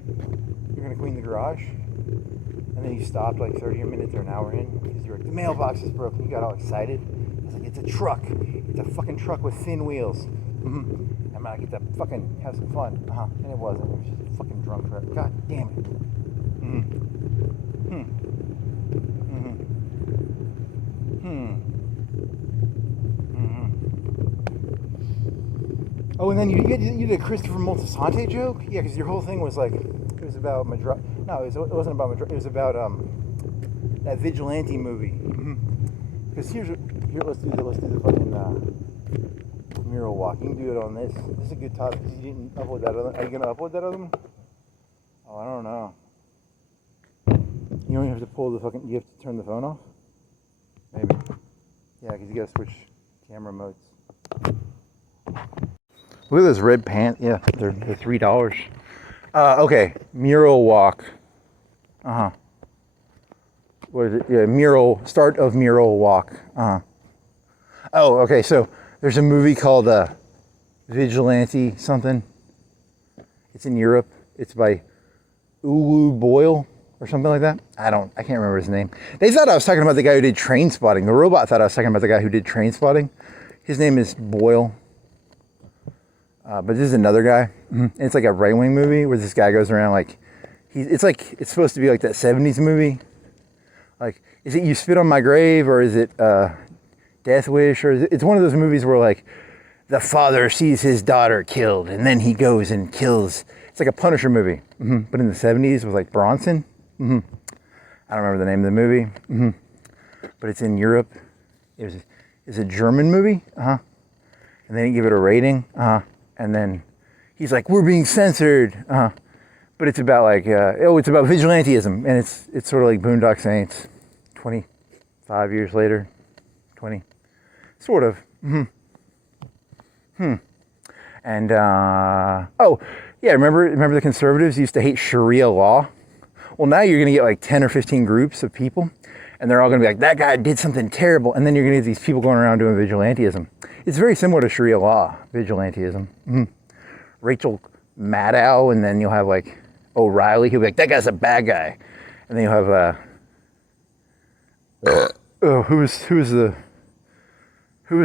gonna clean the garage, and then you stopped like 30 minutes or an hour in because you're like, the mailbox is broken. You got all excited. It's like, it's a truck. It's a fucking truck with thin wheels. I'm gonna get to fucking have some fun. And it wasn't. It was just a fucking drunk truck. God damn it. Oh, and then you did a Christopher Moltisanti joke? Yeah, because your whole thing was like, it was about Madra. No, it wasn't about Madra. It was about that vigilante movie. Because here, let's do the fucking mural walk. You can do it on this. This is a good topic because you didn't upload that other. Are you gonna upload that other one? Oh, I don't know. You don't have to pull the fucking. You have to turn the phone off. Maybe. Yeah, because you gotta switch camera modes. Look at those red pants. Yeah, they're $3. Okay, mural walk. What is it? Yeah, mural. Start of mural walk. Oh, okay. So there's a movie called Vigilante something. It's in Europe. It's by Ulu Boyle or something like that. I can't remember his name. They thought I was talking about the guy who did Train Spotting. The robot thought I was talking about the guy who did Train Spotting. His name is Boyle. But this is another guy. It's like a right-wing movie where this guy goes around like, it's supposed to be like that 70s movie. Like, is it You Spit on My Grave, or is it Death Wish, or it's one of those movies where like the father sees his daughter killed and then he goes and kills. It's like a Punisher movie, but in the 70s with like Bronson. I don't remember the name of the movie, but it's in Europe. It's a German movie, and they didn't give it a rating, and then he's like, we're being censored, but it's about like, it's about vigilantism, and it's sort of like Boondock Saints, 25 years later, 20, sort of, and, oh, yeah, remember the conservatives used to hate Sharia law? Well, now you're going to get like 10 or 15 groups of people, and they're all going to be like, that guy did something terrible, and then you're going to get these people going around doing vigilantism. It's very similar to Sharia law, vigilantism. Rachel Maddow, and then you'll have like O'Reilly, he'll be like, that guy's a bad guy. And then you'll have, who was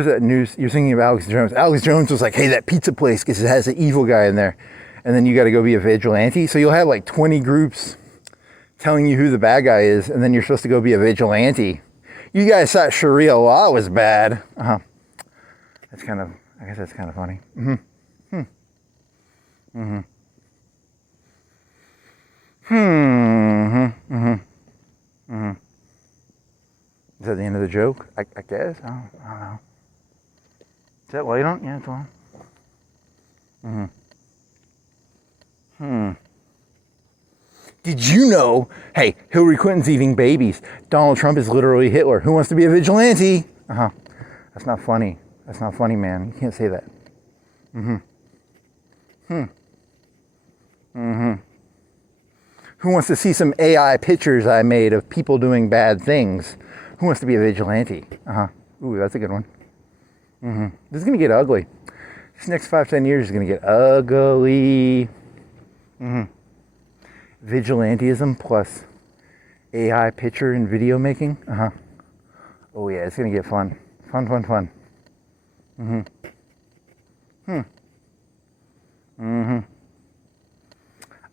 that news? You're thinking of Alex Jones. Alex Jones was like, hey, that pizza place, because it has an evil guy in there. And then you got to go be a vigilante. So you'll have like 20 groups telling you who the bad guy is, and then you're supposed to go be a vigilante. You guys thought Sharia law was bad. I guess that's kind of funny. Is that the end of the joke? I guess. I don't know. Is that light on? Yeah, it's on. Did you know, hey, Hillary Clinton's eating babies. Donald Trump is literally Hitler. Who wants to be a vigilante? That's not funny. That's not funny, man. You can't say that. Who wants to see some AI pictures I made of people doing bad things? Who wants to be a vigilante? Ooh, that's a good one. This is going to get ugly. This next 5-10 years is going to get ugly. Vigilantism plus AI picture and video making. Oh yeah, it's going to get fun. Fun.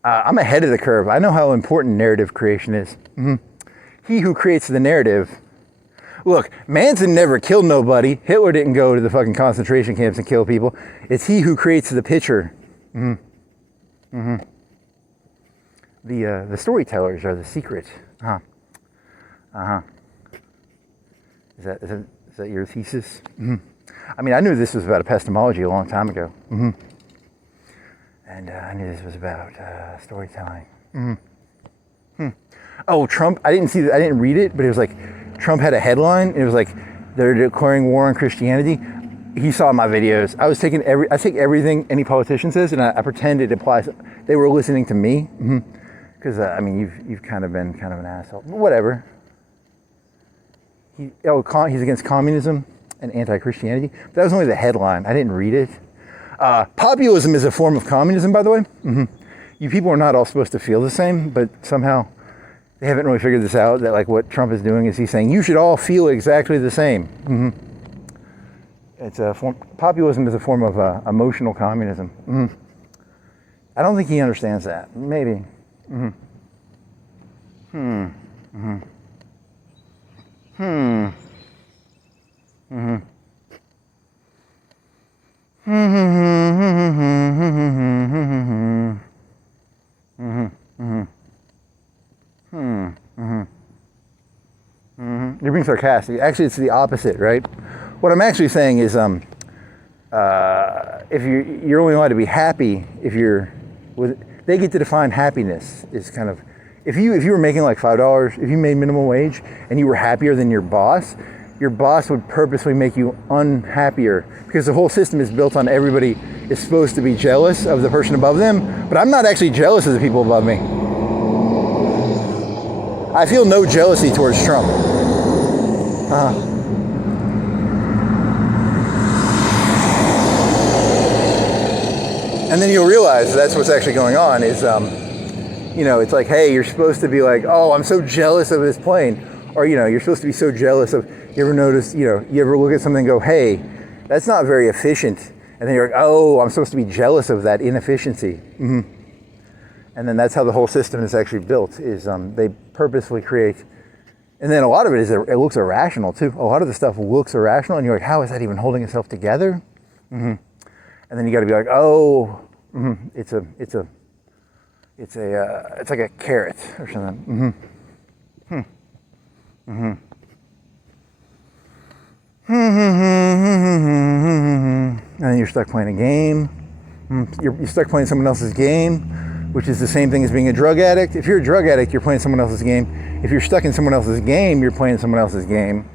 I'm ahead of the curve. I know how important narrative creation is. He who creates the narrative. Look, Manson never killed nobody. Hitler didn't go to the fucking concentration camps and kill people. It's he who creates the picture. The storytellers are the secret. Is that your thesis? I mean, I knew this was about epistemology a long time ago. And I knew this was about storytelling. Oh, Trump! I didn't read it, but it was like Trump had a headline. And it was like they're declaring war on Christianity. He saw my videos. I take everything any politician says, and I pretend it applies. They were listening to me, because I mean, you've kind of been kind of an asshole. But whatever. He's against communism. and anti-Christianity. That was only the headline. I didn't read it. Populism is a form of communism, by the way. You people are not all supposed to feel the same, but somehow they haven't really figured this out, that like what Trump is doing is he's saying you should all feel exactly the same. It's a form, populism is a form of emotional communism. I don't think he understands that. Maybe. You're being sarcastic. Actually, it's the opposite, right? What I'm actually saying is, if you're only allowed to be happy if you're with, they get to define happiness is kind of, if you were making like $5, if you made minimum wage and you were happier than your boss would purposely make you unhappier, because the whole system is built on everybody is supposed to be jealous of the person above them. But I'm not actually jealous of the people above me. I feel no jealousy towards Trump. And then you'll realize that's what's actually going on is, it's like, hey, you're supposed to be like, oh, I'm so jealous of this plane. Or, you're supposed to be so jealous of, you ever notice, you ever look at something and go, hey, that's not very efficient. And then you're like, oh, I'm supposed to be jealous of that inefficiency. And then that's how the whole system is actually built, is they purposefully create. And then a lot of it is, it looks irrational too. A lot of the stuff looks irrational and you're like, how is that even holding itself together? And then you got to be like, oh, it's like a carrot or something. And then you're stuck playing a game. You're stuck playing someone else's game, which is the same thing as being a drug addict. If you're a drug addict, you're playing someone else's game. If you're stuck in someone else's game, you're playing someone else's game.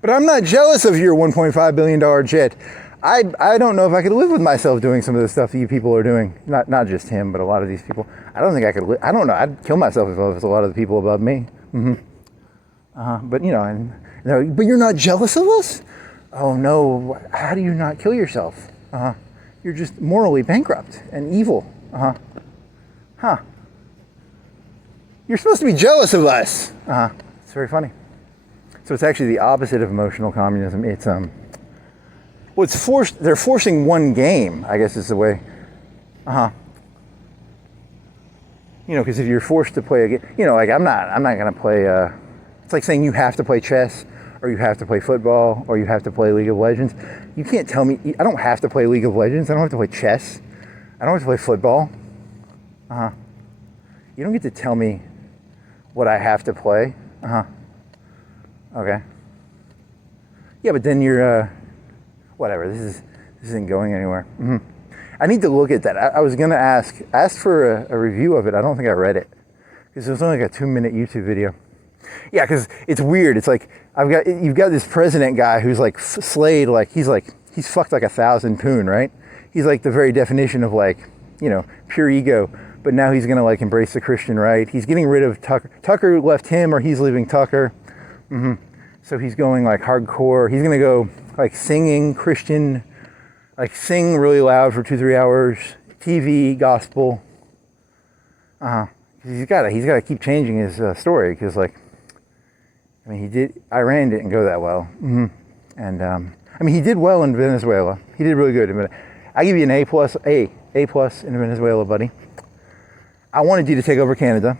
But I'm not jealous of your $1.5 billion jet. I don't know if I could live with myself doing some of the stuff that you people are doing. Not just him, but a lot of these people. I don't think I could live. I don't know. I'd kill myself if it was a lot of the people above me. But but you're not jealous of us? Oh no, how do you not kill yourself? You're just morally bankrupt and evil. You're supposed to be jealous of us. It's very funny. So it's actually the opposite of emotional communism. It's it's forced. They're forcing one game, I guess is the way. Because if you're forced to play a game, like I'm not gonna play. It's like saying you have to play chess, or you have to play football, or you have to play League of Legends. You can't tell me, I don't have to play League of Legends. I don't have to play chess. I don't have to play football. You don't get to tell me what I have to play. Okay. Yeah, but then you're, whatever, this isn't going anywhere. I need to look at that. I was gonna ask for a review of it. I don't think I read it, because it was only like a 2-minute YouTube video. Yeah, because it's weird. It's like, you've got this president guy who's like slayed, like he's fucked like 1,000 poon, right? He's like the very definition of like, pure ego. But now he's gonna like embrace the Christian right. He's getting rid of Tucker. Tucker left him, or he's leaving Tucker. So he's going like hardcore. He's gonna go like singing Christian, like sing really loud for 2-3 hours, TV, gospel. He's gotta keep changing his story, because like, Iran didn't go that well. And he did well in Venezuela. He did really good. I give you an A+ in Venezuela, buddy. I wanted you to take over Canada.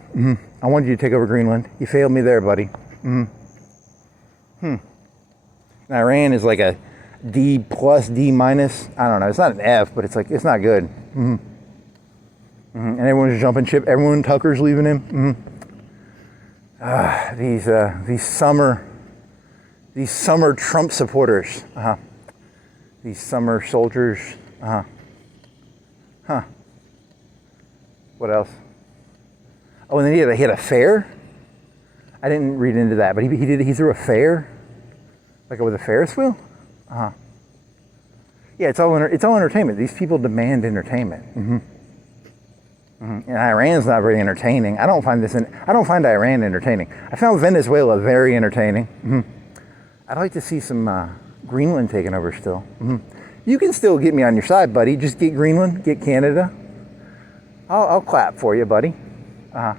I wanted you to take over Greenland. You failed me there, buddy. And Iran is like a D+, D-. I don't know. It's not an F, but it's like, it's not good. And everyone's jumping ship. Everyone, Tucker's leaving him. These summer Trump supporters. These summer soldiers. What else? Oh, and then he had a fair. I didn't read into that, but he threw a fair, like with a Ferris wheel. Yeah, it's all entertainment. These people demand entertainment. And Iran's not very entertaining. I don't find Iran entertaining. I found Venezuela very entertaining. I'd like to see some Greenland taken over still. You can still get me on your side, buddy. Just get Greenland, get Canada. I'll clap for you, buddy. And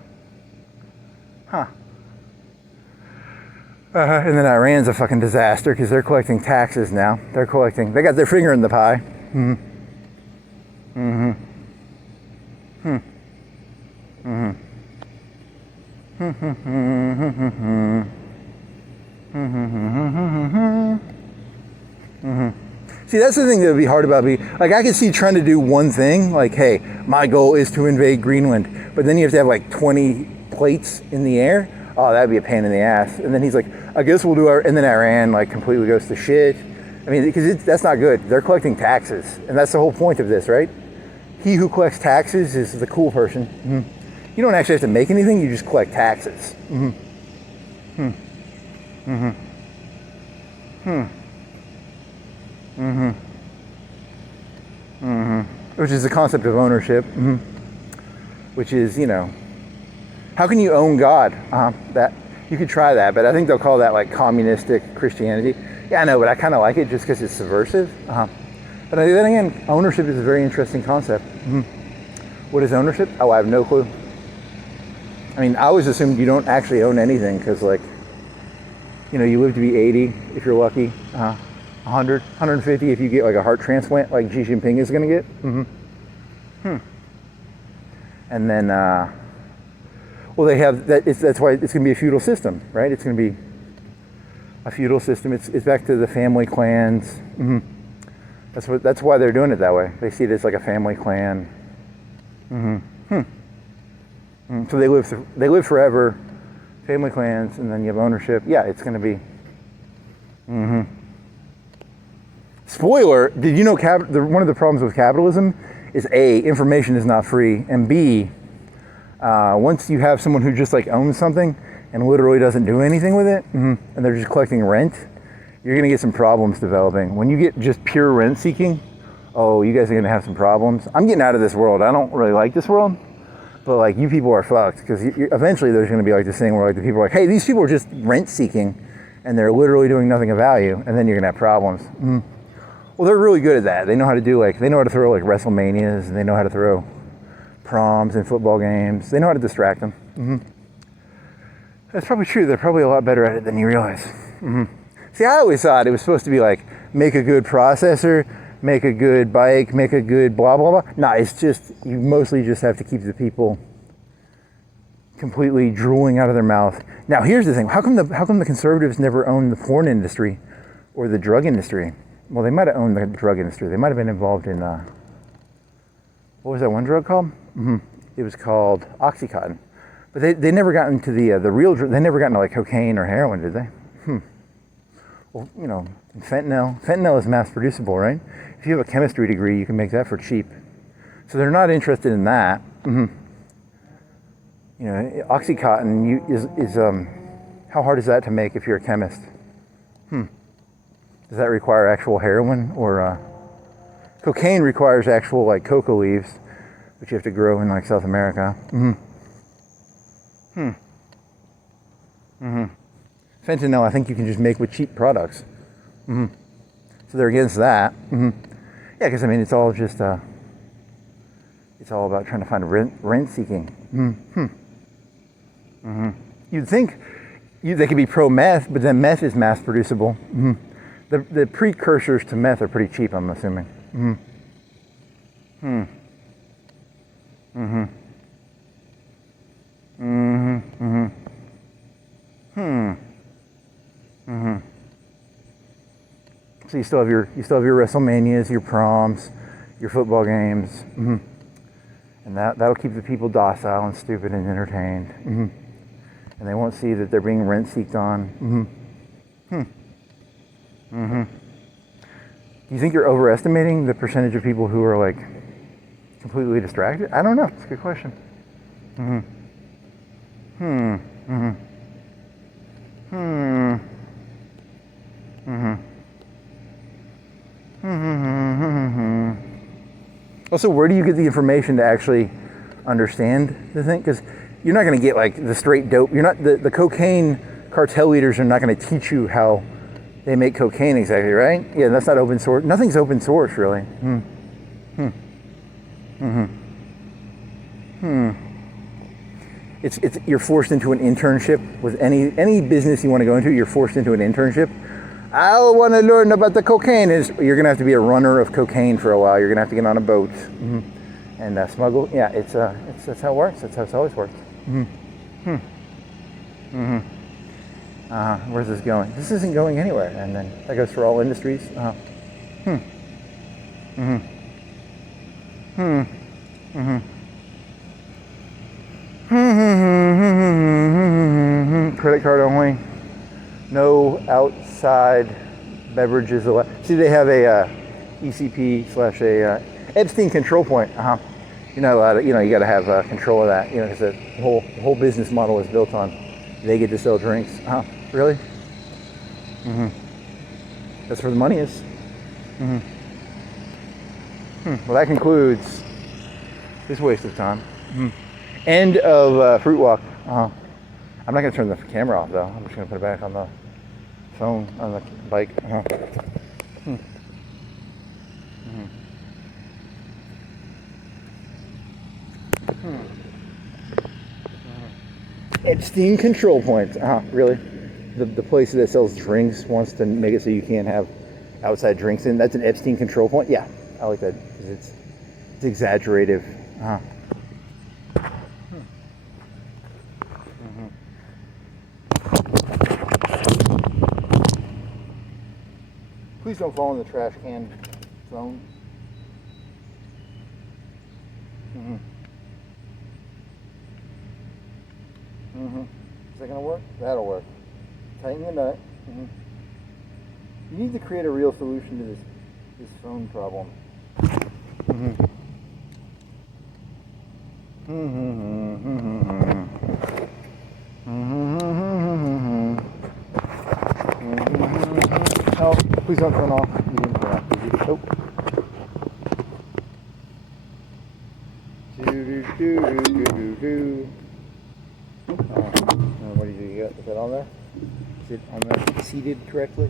then Iran's a fucking disaster because they're collecting taxes now. They got their finger in the pie. See, that's the thing that would be hard about me. Like, I could see trying to do one thing, like, hey, my goal is to invade Greenland. But then you have to have like 20 plates in the air. Oh, that'd be a pain in the ass. And then he's like, I guess we'll do our, and then Iran like completely goes to shit. I mean, because that's not good. They're collecting taxes. And that's the whole point of this, right? He who collects taxes is the cool person. You don't actually have to make anything, you just collect taxes. Which is the concept of ownership. Which is, you know, how can you own God? That you could try that, but I think they'll call that like communistic Christianity. Yeah, I know, but I kind of like it just because it's subversive. But then again, ownership is a very interesting concept. What is ownership? Oh, I have no clue. I mean, I always assumed you don't actually own anything because, like, you know, you live to be 80 if you're lucky, 100, 150 if you get like a heart transplant like Xi Jinping is going to get. And then, well, they have that. That's why it's going to be a feudal system, right? It's going to be a feudal system. It's back to the family clans. That's why they're doing it that way. They see it as like a family clan. So they live forever, family clans, and then you have ownership. Yeah, it's going to be. Spoiler: did you know one of the problems with capitalism is A, information is not free, and B, once you have someone who just like owns something and literally doesn't do anything with it, and they're just collecting rent, you're going to get some problems developing. When you get just pure rent seeking, oh, you guys are going to have some problems. I'm getting out of this world. I don't really like this world, but like you people are fucked because eventually there's going to be like this thing where like the people are like, hey, these people are just rent seeking and they're literally doing nothing of value, and then you're going to have problems. Well, they're really good at that. They know how to do they know how to throw like WrestleManias, and they know how to throw proms and football games. They know how to distract them. That's probably true. They're probably a lot better at it than you realize. See, I always thought it was supposed to be like, make a good processor, make a good bike, make a good blah, blah, blah. No, it's just, you mostly just have to keep the people completely drooling out of their mouth. Now, here's the thing. How come the conservatives never owned the porn industry or the drug industry? Well, they might have owned the drug industry. They might have been involved in, what was that one drug called? It was called Oxycontin. But they never got into the real drug. They never got into like cocaine or heroin, did they? Well, you know, fentanyl is mass producible, right? If you have a chemistry degree, you can make that for cheap. So they're not interested in that. You know, Oxycontin is how hard is that to make if you're a chemist? Does that require actual heroin or cocaine requires actual like coca leaves, which you have to grow in like South America. Fentanyl, I think you can just make with cheap products. So they're against that. Yeah, because I mean, it's all just it's all about trying to find rent seeking. You'd think they could be pro meth, but then meth is mass producible. The precursors to meth are pretty cheap, I'm assuming. So you still have your WrestleManias, your proms, your football games, and that'll keep the people docile and stupid and entertained, and they won't see that they're being rent seeked on. Do you think you're overestimating the percentage of people who are like completely distracted? I don't know. It's a good question. Also, where do you get the information to actually understand the thing, because you're not going to get like the straight dope. You're not the cocaine cartel leaders are not going to teach you how they make cocaine exactly, right? Yeah, that's not open source. Nothing's open source, really. It's you're forced into an internship with any business you want to go into. You're forced into an internship. I want to learn about the cocaine. You're gonna have to be a runner of cocaine for a while. You're gonna have to get on a boat and smuggle. Yeah, it's that's how it works. That's how it's always worked. Where's this going? This isn't going anywhere. And then that goes for all industries. Credit card only. No outside beverages allowed. See, they have a ECP / a Epstein control point. You're not allowed to. You got to have control of that. Because the whole business model is built on they get to sell drinks. Really? That's where the money is. Well, that concludes this waste of time. End of Fruit Walk. I'm not going to turn the camera off, though. I'm just going to put it back on the phone, on the bike. Epstein control points. Really? The place that sells drinks wants to make it so you can't have outside drinks in. That's an Epstein control point? Yeah, I like that because it's exaggerative. Please don't fall in the trash can zone. Is that gonna work? That'll work. Tighten the nut. You need to create a real solution to this phone problem. Oh, please don't turn off. You didn't turn off, did you? Nope. What do you got? Is that on there? Is it on there seated correctly?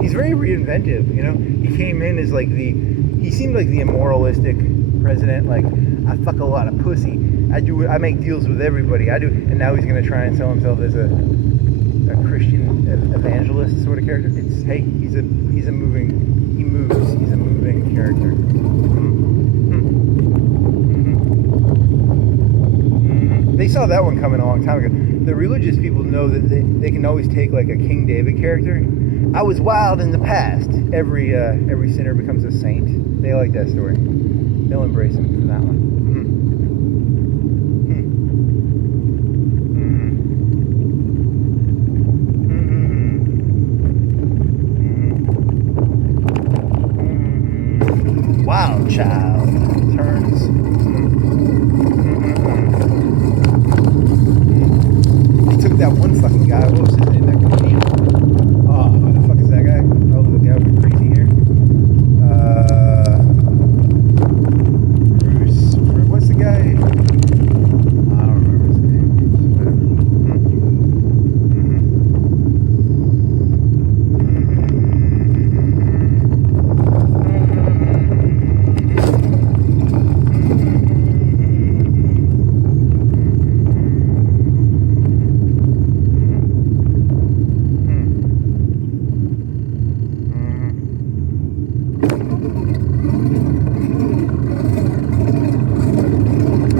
He's very reinventive, He came in as he seemed like the immoralistic president, like, I fuck a lot of pussy. I make deals with everybody. And now he's gonna try and sell himself as a Christian evangelist sort of character. He's a moving character. They saw that one coming a long time ago. The religious people know that they can always take like a King David character. I was wild in the past. Every sinner becomes a saint. They like that story. They'll embrace him for that one. Wild child turns. They took that one fucking guy. What was his name? That comedian. Oh, who the fuck is that guy? Oh, the guy with crazy hair. Bruce. What's the guy? I don't remember his name.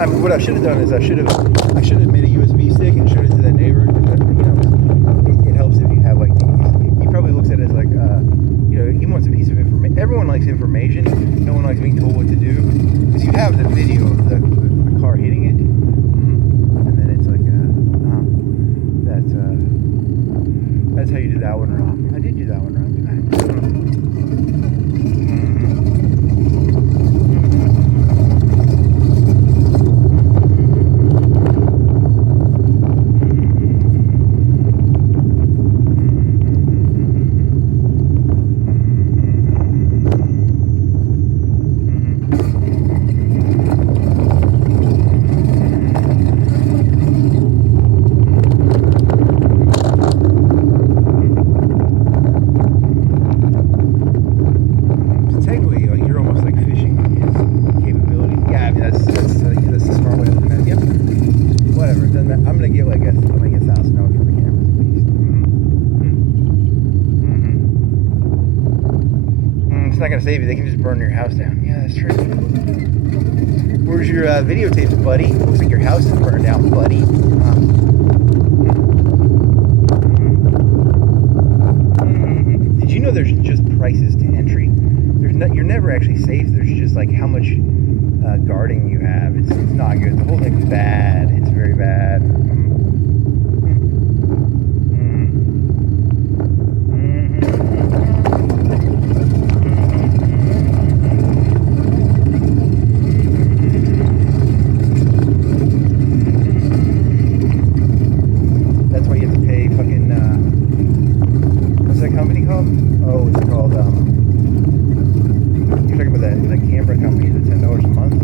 What I should have done is I should have made a USB stick and showed it to that neighbor. It helps if you have like he probably looks at it as like he wants a piece of information. Everyone likes information. No one likes being told what to do. Because you have the video of the car hitting it, and then it's like that's how you did that one wrong. I did do that one wrong, didn't I? not gonna save you. They can just burn your house down. Yeah, that's true. Where's your videotapes, buddy? Looks like your house is burned down, buddy. Did you know there's just prices to entry? You're never actually safe. There's just like how much guarding you have. It's not good. The whole thing's bad. It's very bad. That's why you have to pay fucking what's that company called? Oh, it's called you're talking about that camera company, the $10 a month?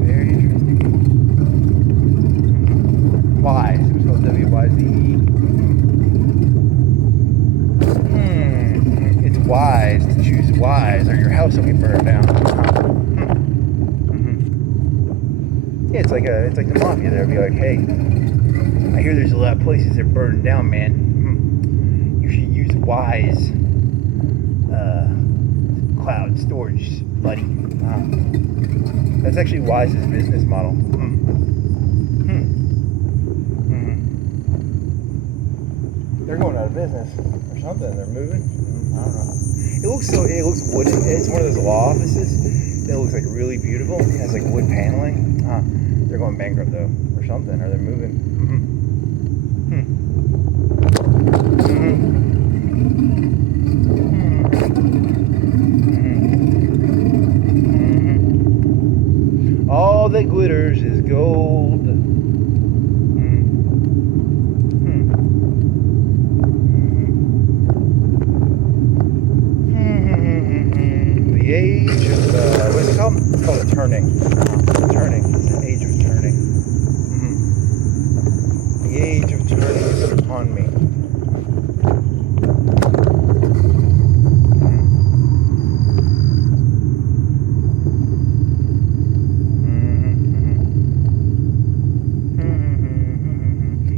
Very interesting. Wise. It was called WYZE. It's wise to choose wise or your house will get burned down. Yeah, it's like the mafia there. Be like, hey, I hear there's a lot of places that are burning down, man. You should use wise cloud storage, buddy. That's actually Wise's business model. They're going out of business or something. They're moving. I don't know. It looks wooden. It's one of those law offices that looks like really beautiful. It has like wood paneling. They're going bankrupt though, or something, or they're moving. All that glitters is gold. The age of what's it called? It's called a turning. Turning. It's an age of turning. The age of turning is upon me.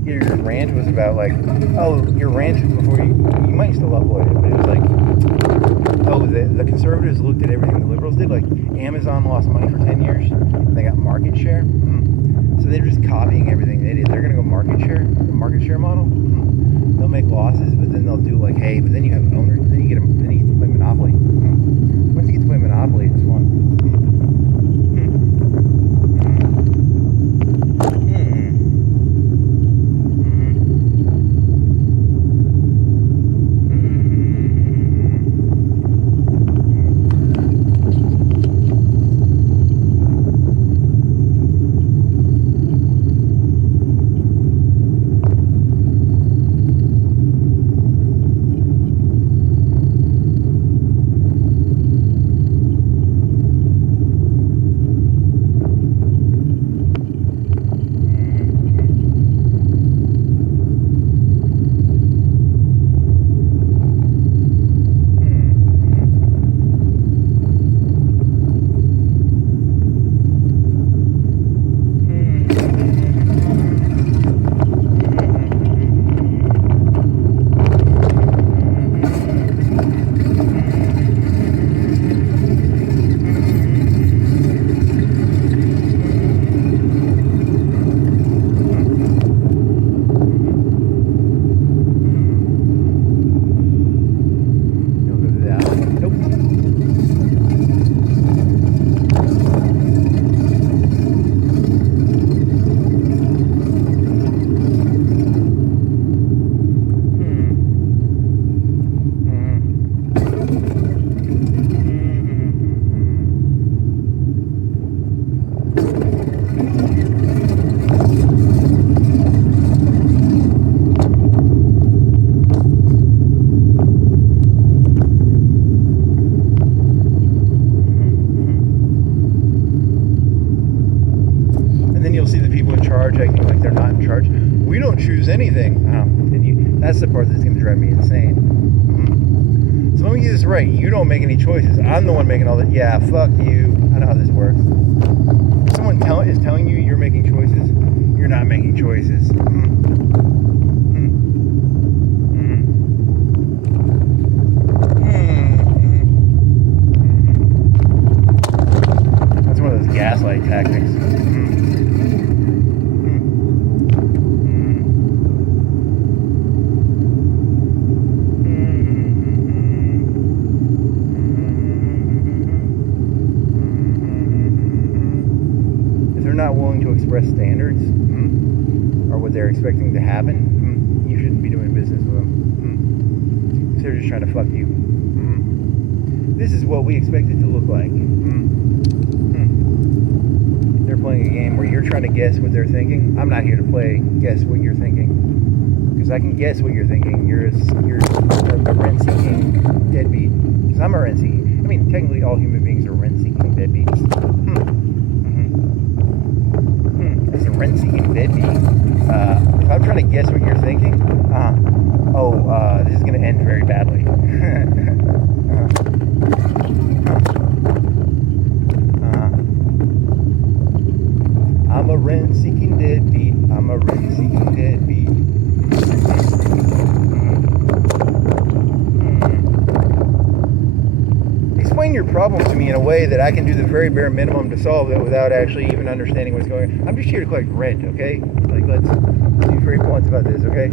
Your rant was about like, oh, your rant before you might still upload it, but it was like, oh, the conservatives looked at everything the liberals did. Like Amazon lost money for 10 years and they got market share. So they're just copying everything they did. They're gonna go market share, the market share model. They'll make losses, but then they'll do like, hey, but then you have owners, then you get to play Monopoly. Once you get to play Monopoly, it's fun. We don't choose anything. That's the part that's going to drive me insane. So let me get this right. You don't make any choices. I'm the one making all the... Yeah, fuck you. I know how this works. If someone is telling you you're making choices, you're not making choices. express standards are what they're expecting to happen, you shouldn't be doing business with them. They're just trying to fuck you. This is what we expect it to look like. They're playing a game where you're trying to guess what they're thinking. I'm not here to guess what you're thinking, because I can guess what you're thinking. You're a rent-seeking deadbeat. Because I'm a rent-seeking. I mean, technically, all human beings are rent-seeking deadbeats. As a rent-seeking deadbeat, if I'm trying to guess what you're thinking, this is going to end very badly. I'm a rent-seeking deadbeat. I'm a rent-seeking deadbeat. Explain your problem to me in a way that I can do the very bare minimum to solve it without actually even understanding what's going on. I'm just here to collect rent, okay? Like, let's be very blunt about this, okay?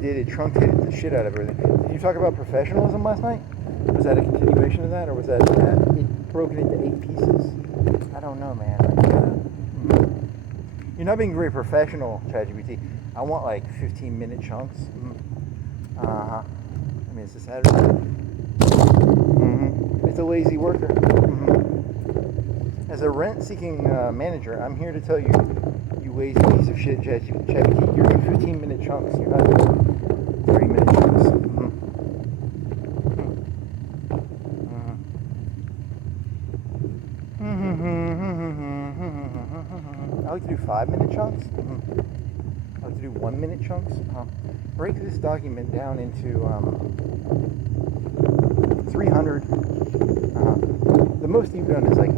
It truncated the shit out of everything. Did you talk about professionalism last night? Was that a continuation of that, or was that it broken into 8 pieces? I don't know, man. You're not being very professional, ChatGPT. I want like 15-minute chunks. I mean, it's a Saturday. It's a lazy worker. As a rent-seeking manager, I'm here to tell you, you lazy piece of shit, ChatGPT, you're doing 15-minute chunks. You're not doing 30-minute chunks. I like to do 5-minute chunks. I like to do 1-minute chunks. Break this document down into 300. The most you've done is like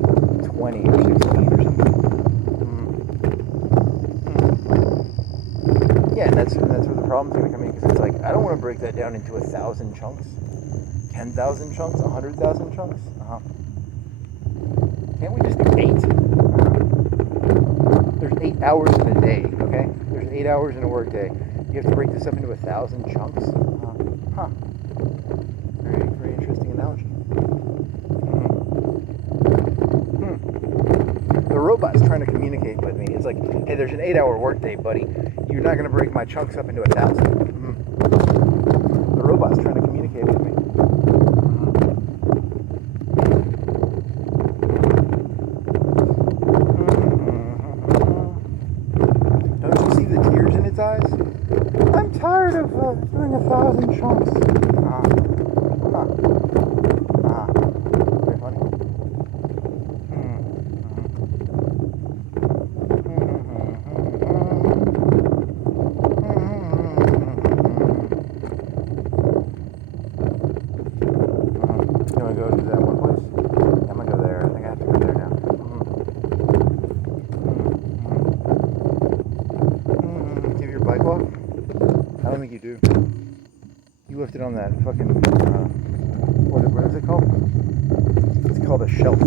20 or 16 or something. Yeah, and that's where the problem's going to come in, because it's like, I don't want to break that down into 1,000 chunks, 10,000 chunks, 100,000 chunks. Can't we just do 8? There's 8 hours in a day, okay? There's 8 hours in a work day. You have to break this up into 1,000 chunks? Very, very interesting analogy. The robot's trying to communicate with me. It's like, hey, there's an 8-hour workday, buddy. You're not going to break my chunks up into 1,000. The robot's trying to communicate with me. Don't you see the tears in its eyes? I'm tired of doing 1,000 chunks. Very funny. I don't think you do. You left it on that fucking, what is it called? It's called a shelf.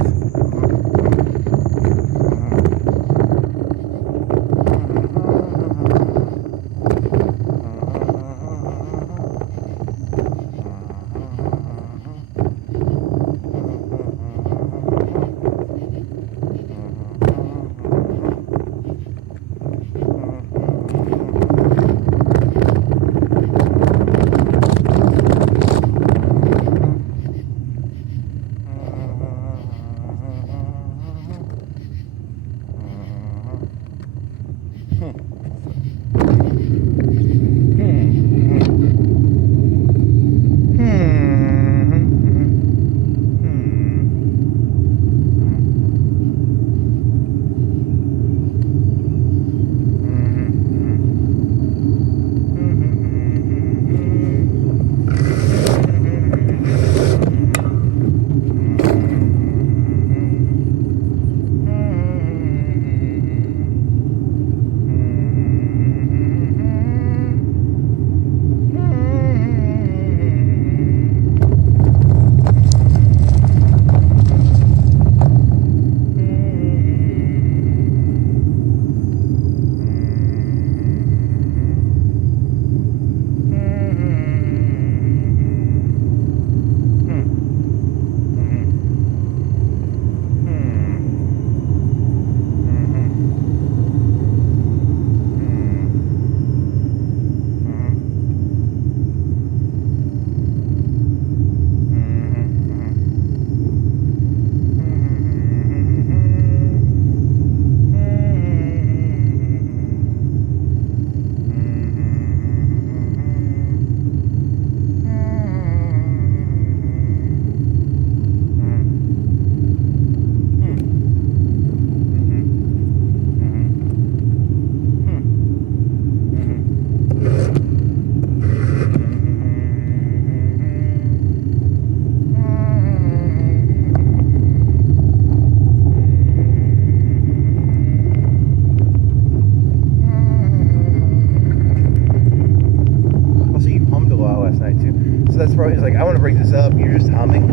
So that's probably, it's like, I want to break this up. You're just humming.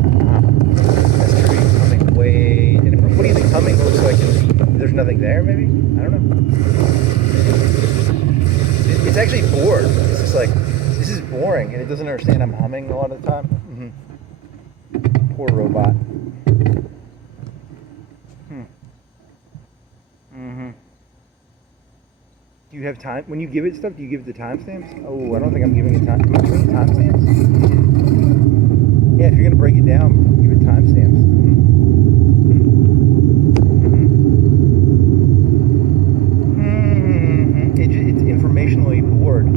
That's true. You're humming way. And what do you think humming looks like? There's nothing there, maybe? I don't know. It's actually bored. It's just like, this is boring, and it doesn't understand I'm humming a lot of the time. Poor robot. Do you have time? When you give it stuff, do you give it the timestamps? Oh, I don't think I'm giving it time. Am I giving it timestamps? Yeah, if you're going to break it down, give it timestamps. It's informationally bored.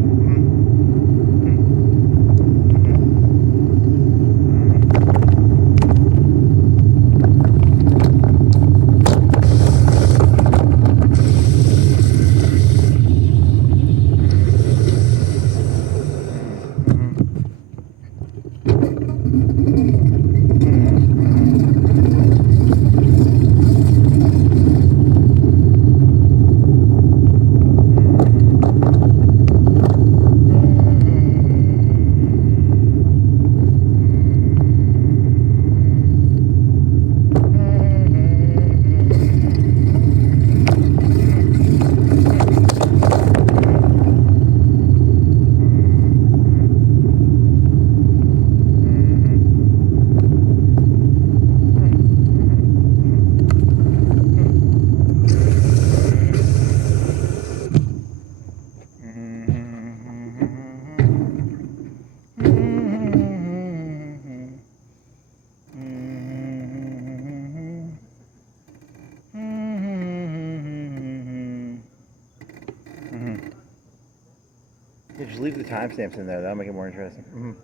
Yeah, just leave the timestamps in there. That'll make it more interesting.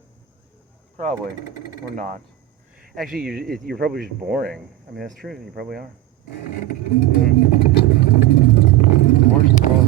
Probably. Or not. Actually, you're probably just boring. I mean, that's true. You probably are. Worst of all.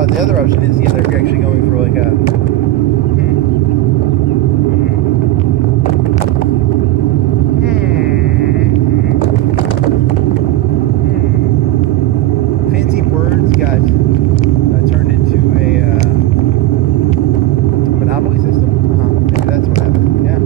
The other option is, yeah, they're actually going for like a fancy words got turned into a monopoly system. Maybe that's what happened. Yeah.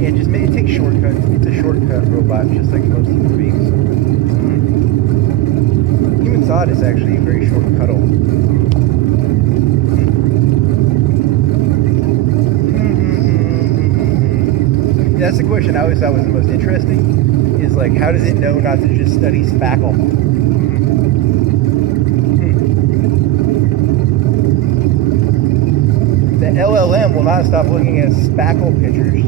Yeah, just it takes shortcuts. It's a shortcut robot, just like most human beings. Human thought is actually a very shortcuttle. That's the question I always thought was the most interesting. Is like, how does it know not to just study spackle? The LLM will not stop looking at spackle pictures.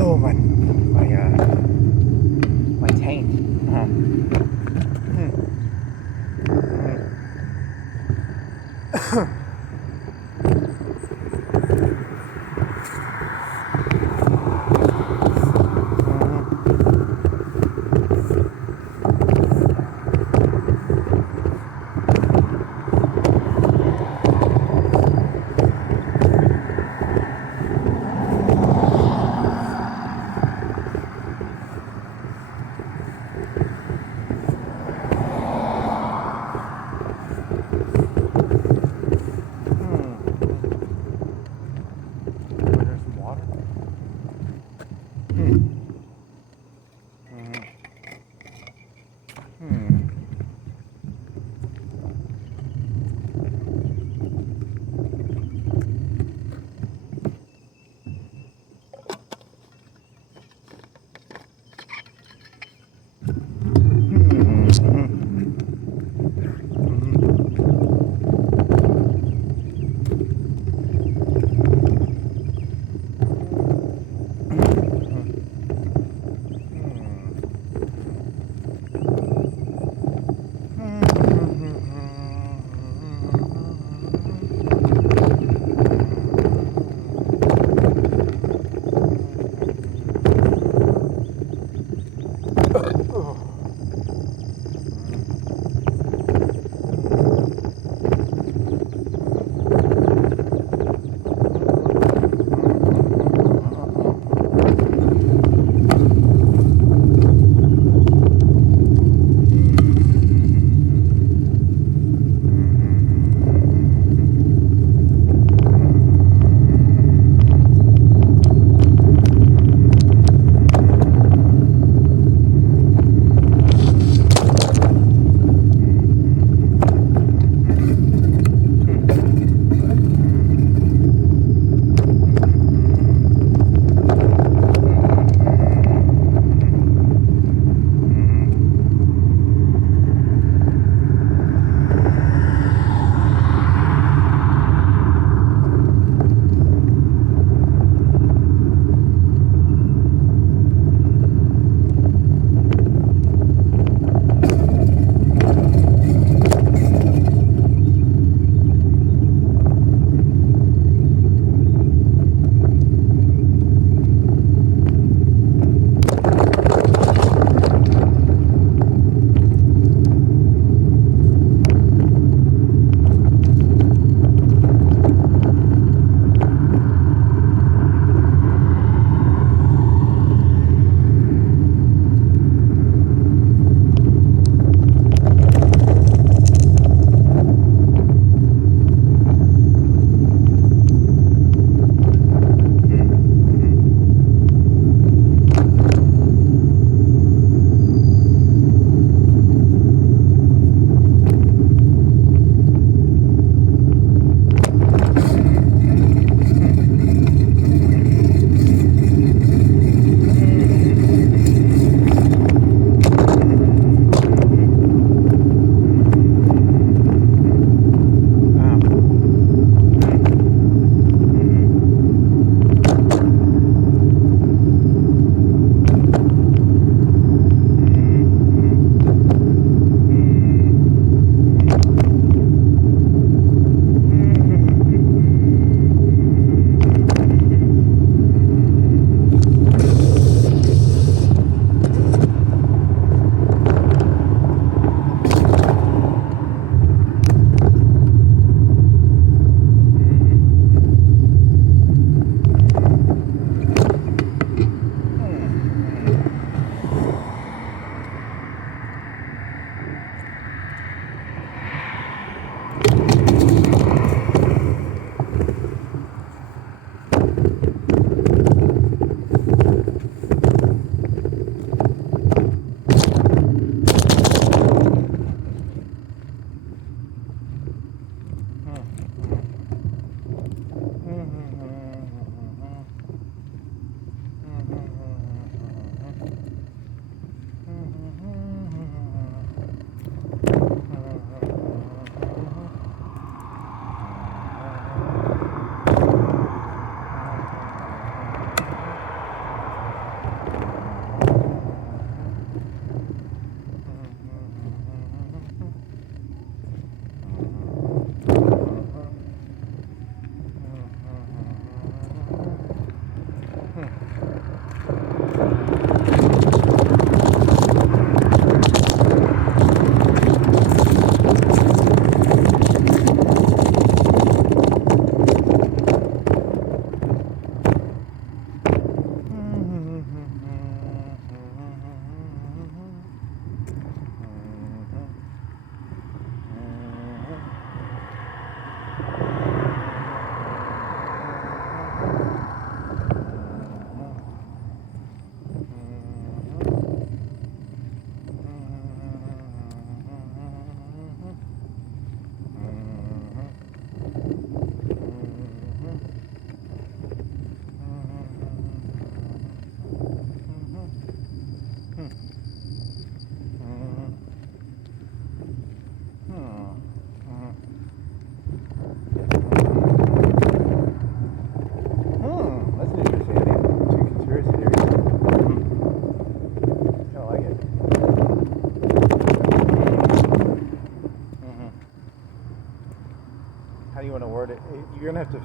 Oh my taint.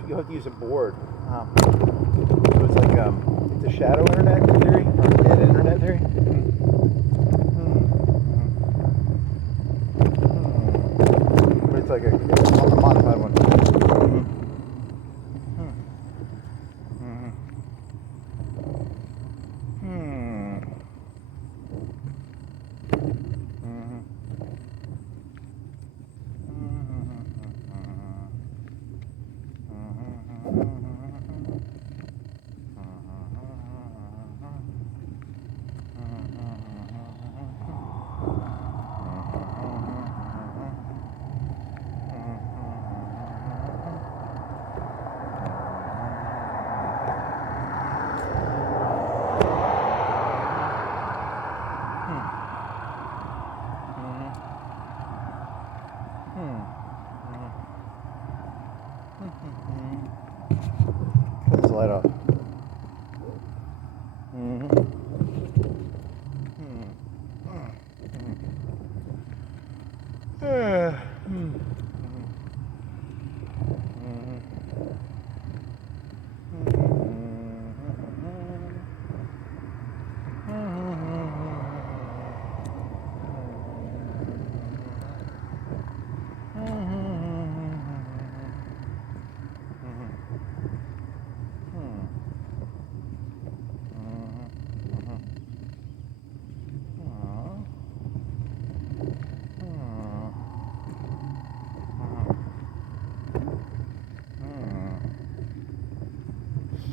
you'll have to use a board. So it's like it's a shadow internet theory or dead internet theory. But it's like a modified one. Cut this light off.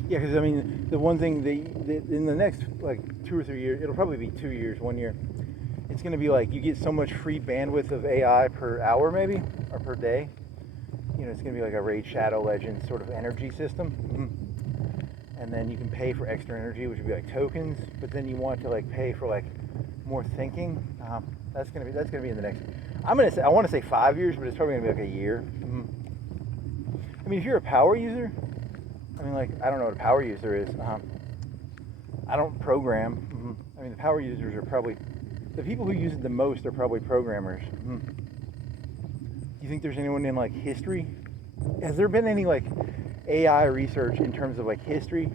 Yeah, because I mean, the one thing in the next like 2 or 3 years, it'll probably be 2 years, 1 year. It's going to be like you get so much free bandwidth of AI per hour, maybe, or per day. You know, it's going to be like a Raid Shadow Legends sort of energy system. And then you can pay for extra energy, which would be like tokens. But then you want to like pay for like more thinking. That's gonna be in the next. I want to say 5 years, but it's probably gonna be like a year. I mean, if you're a power user, I mean, like, I don't know what a power user is. I don't program. I mean, the power users are probably the people who use it the most are probably programmers. Do you think there's anyone in like history? Has there been any like AI research in terms of like history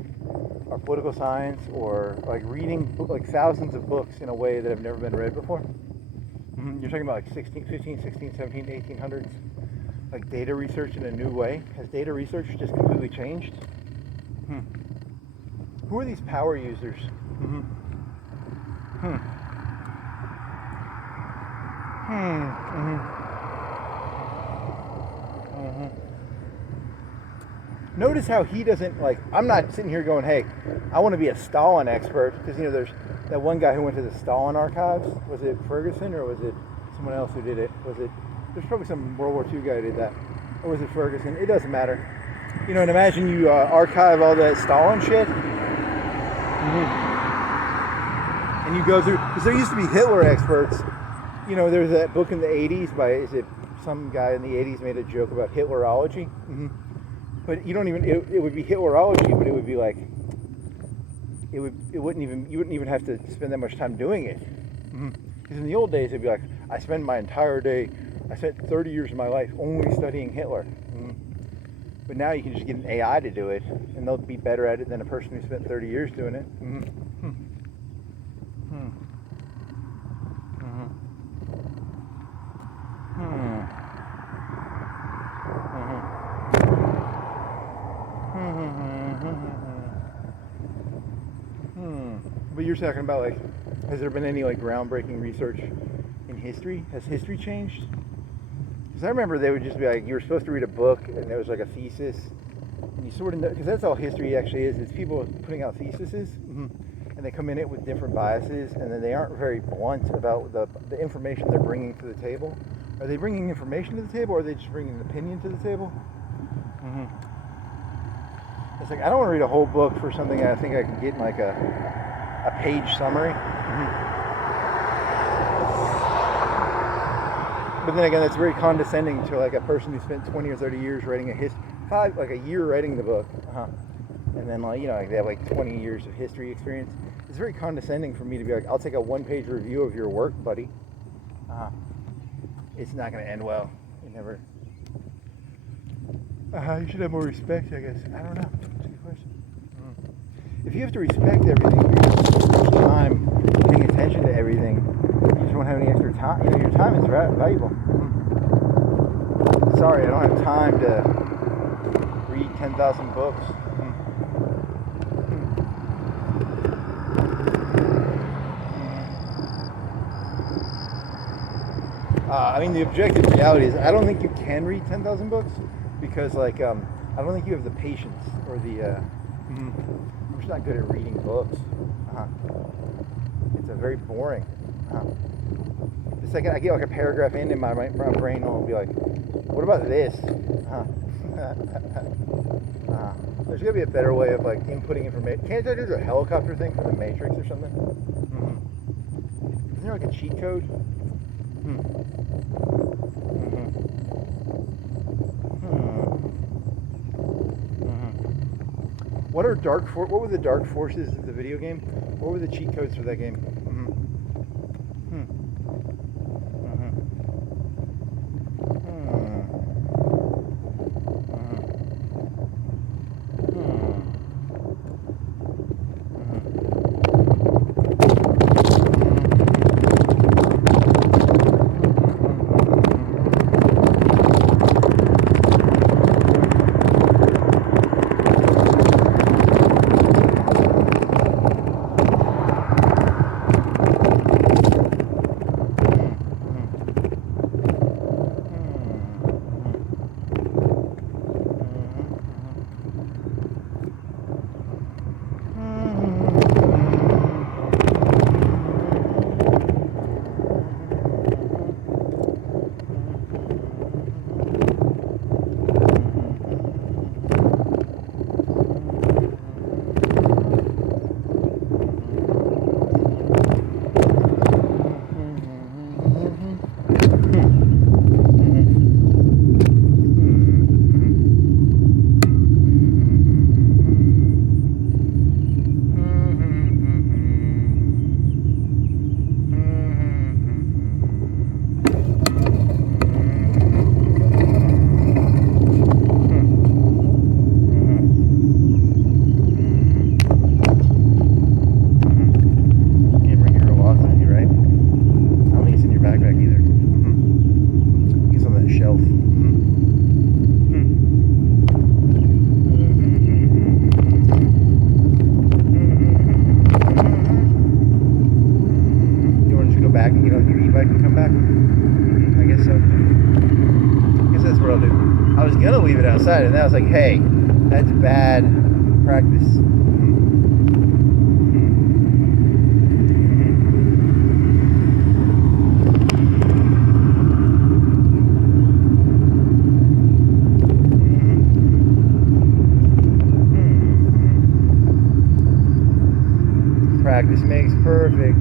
or political science or like reading like thousands of books in a way that have never been read before? You're talking about like 15, 16, 17, 1800s, like data research in a new way. Has data research just completely changed? Who are these power users? Notice how he doesn't like. I'm not sitting here going, "Hey, I want to be a Stalin expert," because you know there's that one guy who went to the Stalin archives. Was it Ferguson or was it someone else who did it? Was it? There's probably some World War II guy who did that, or was it Ferguson? It doesn't matter. You know, and imagine you archive all that Stalin shit, and you go through. Because there used to be Hitler experts. You know, there's that book in the 80s by some guy in the 80s made a joke about Hitlerology. But you don't even, it would be Hitlerology, but it would be like, you wouldn't even have to spend that much time doing it. Because in the old days, it'd be like, I spent my entire day, I spent 30 years of my life only studying Hitler. But now you can just get an AI to do it, and they'll be better at it than a person who spent 30 years doing it. But you're talking about like, has there been any like groundbreaking research in history? Has history changed? Because I remember they would just be like, you were supposed to read a book and there was like a thesis, and you sort of know, because that's all history actually is. It's people putting out theses, and they come in it with different biases, and then they aren't very blunt about the information they're bringing to the table. Are they bringing information to the table, or are they just bringing an opinion to the table? It's like, I don't want to read a whole book for something I think I can get in like a page summary. But then again, that's very condescending to like a person who spent 20 or 30 years writing like a year writing the book, and then like, you know, like they have like 20 years of history experience. It's very condescending for me to be like, I'll take a one-page review of your work, buddy. It's not going to end well. It never. You should have more respect, I guess. I don't know. That's a good question. If you have to respect everything, you're time paying attention to everything, you just won't have any extra time. You know, your time is valuable. Sorry, I don't have time to read 10,000 books. I mean, the objective reality is I don't think you can read 10,000 books because, like, I don't think you have the patience or the. I'm just not good at reading books. It's a very boring. The second I get like a paragraph in my brain will be like, what about this? There's gonna be a better way of like inputting information. Can't I do the helicopter thing from the Matrix or something? Isn't there like a cheat code? What were the dark forces of the video game? What were the cheat codes for that game? And then I was like, hey, that's bad practice. Practice makes perfect.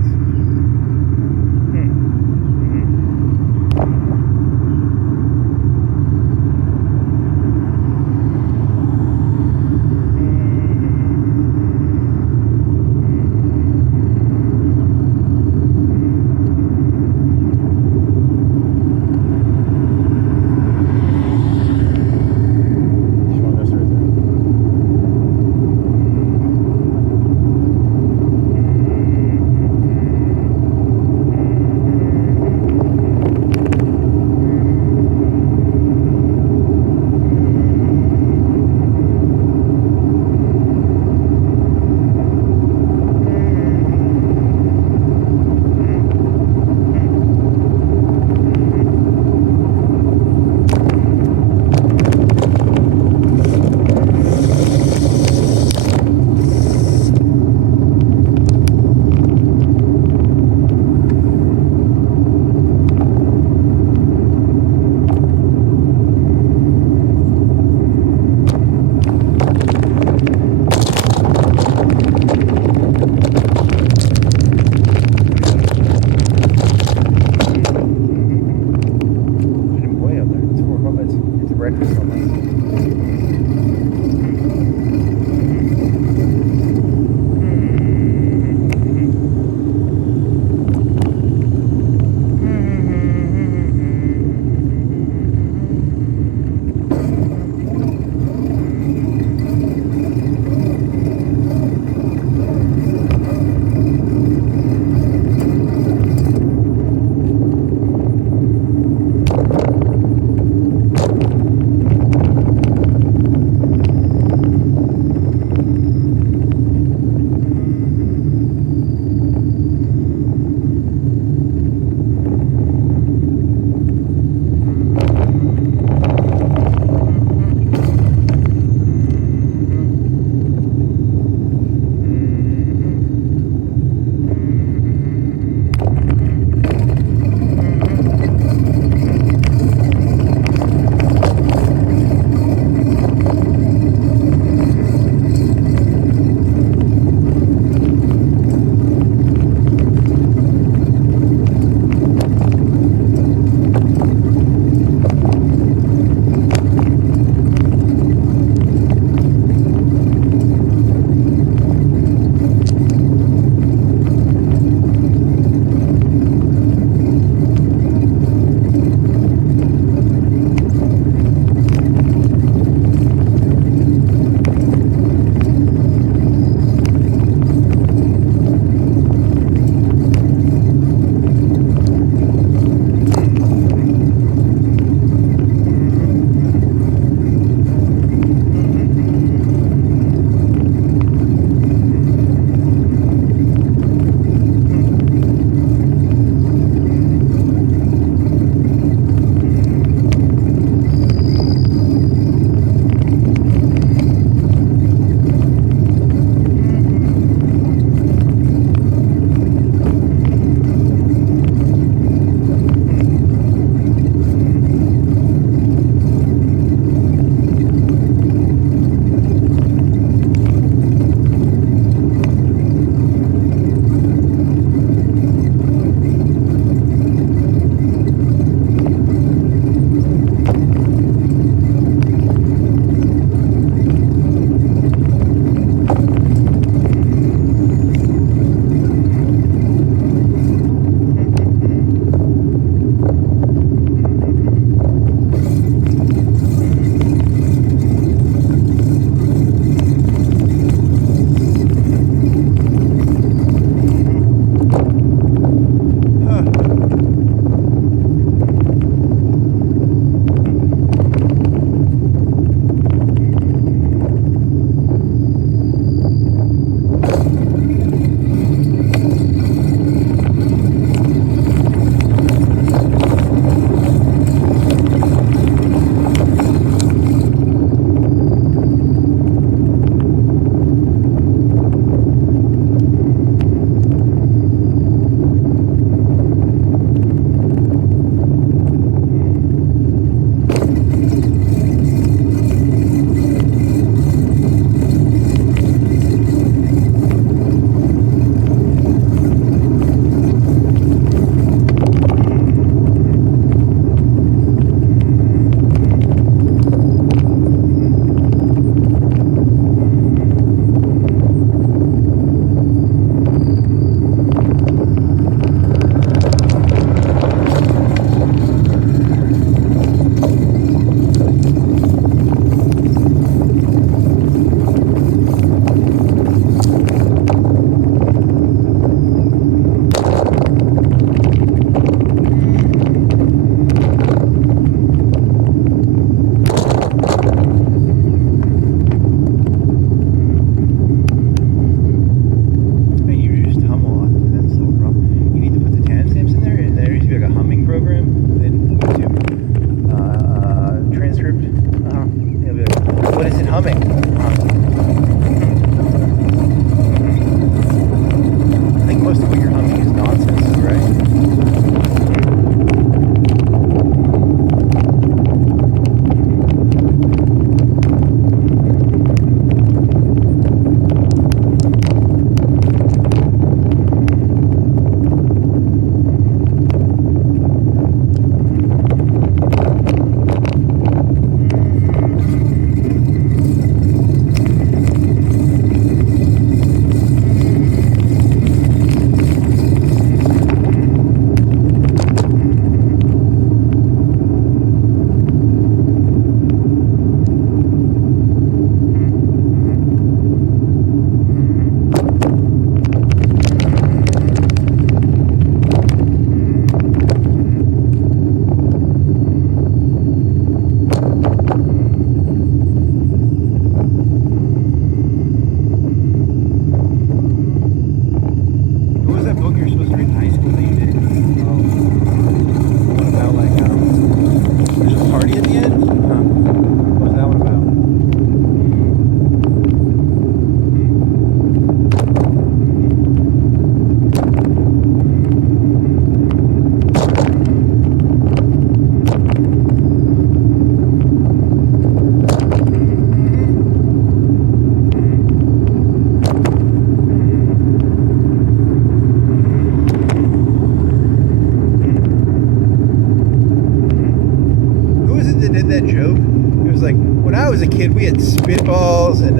kid, we had spitballs, and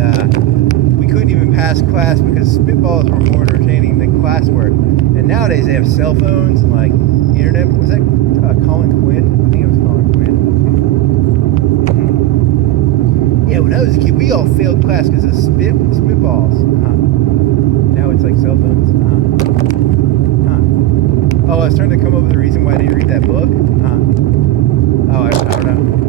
we couldn't even pass class because spitballs were more entertaining than classwork. And nowadays they have cell phones and like internet. Was that Colin Quinn? I think it was Colin Quinn. Yeah, when I was a kid, we all failed class because of spitballs. Now it's like cell phones. Oh, I was trying to come up with a reason why I didn't read that book. Oh, I don't know.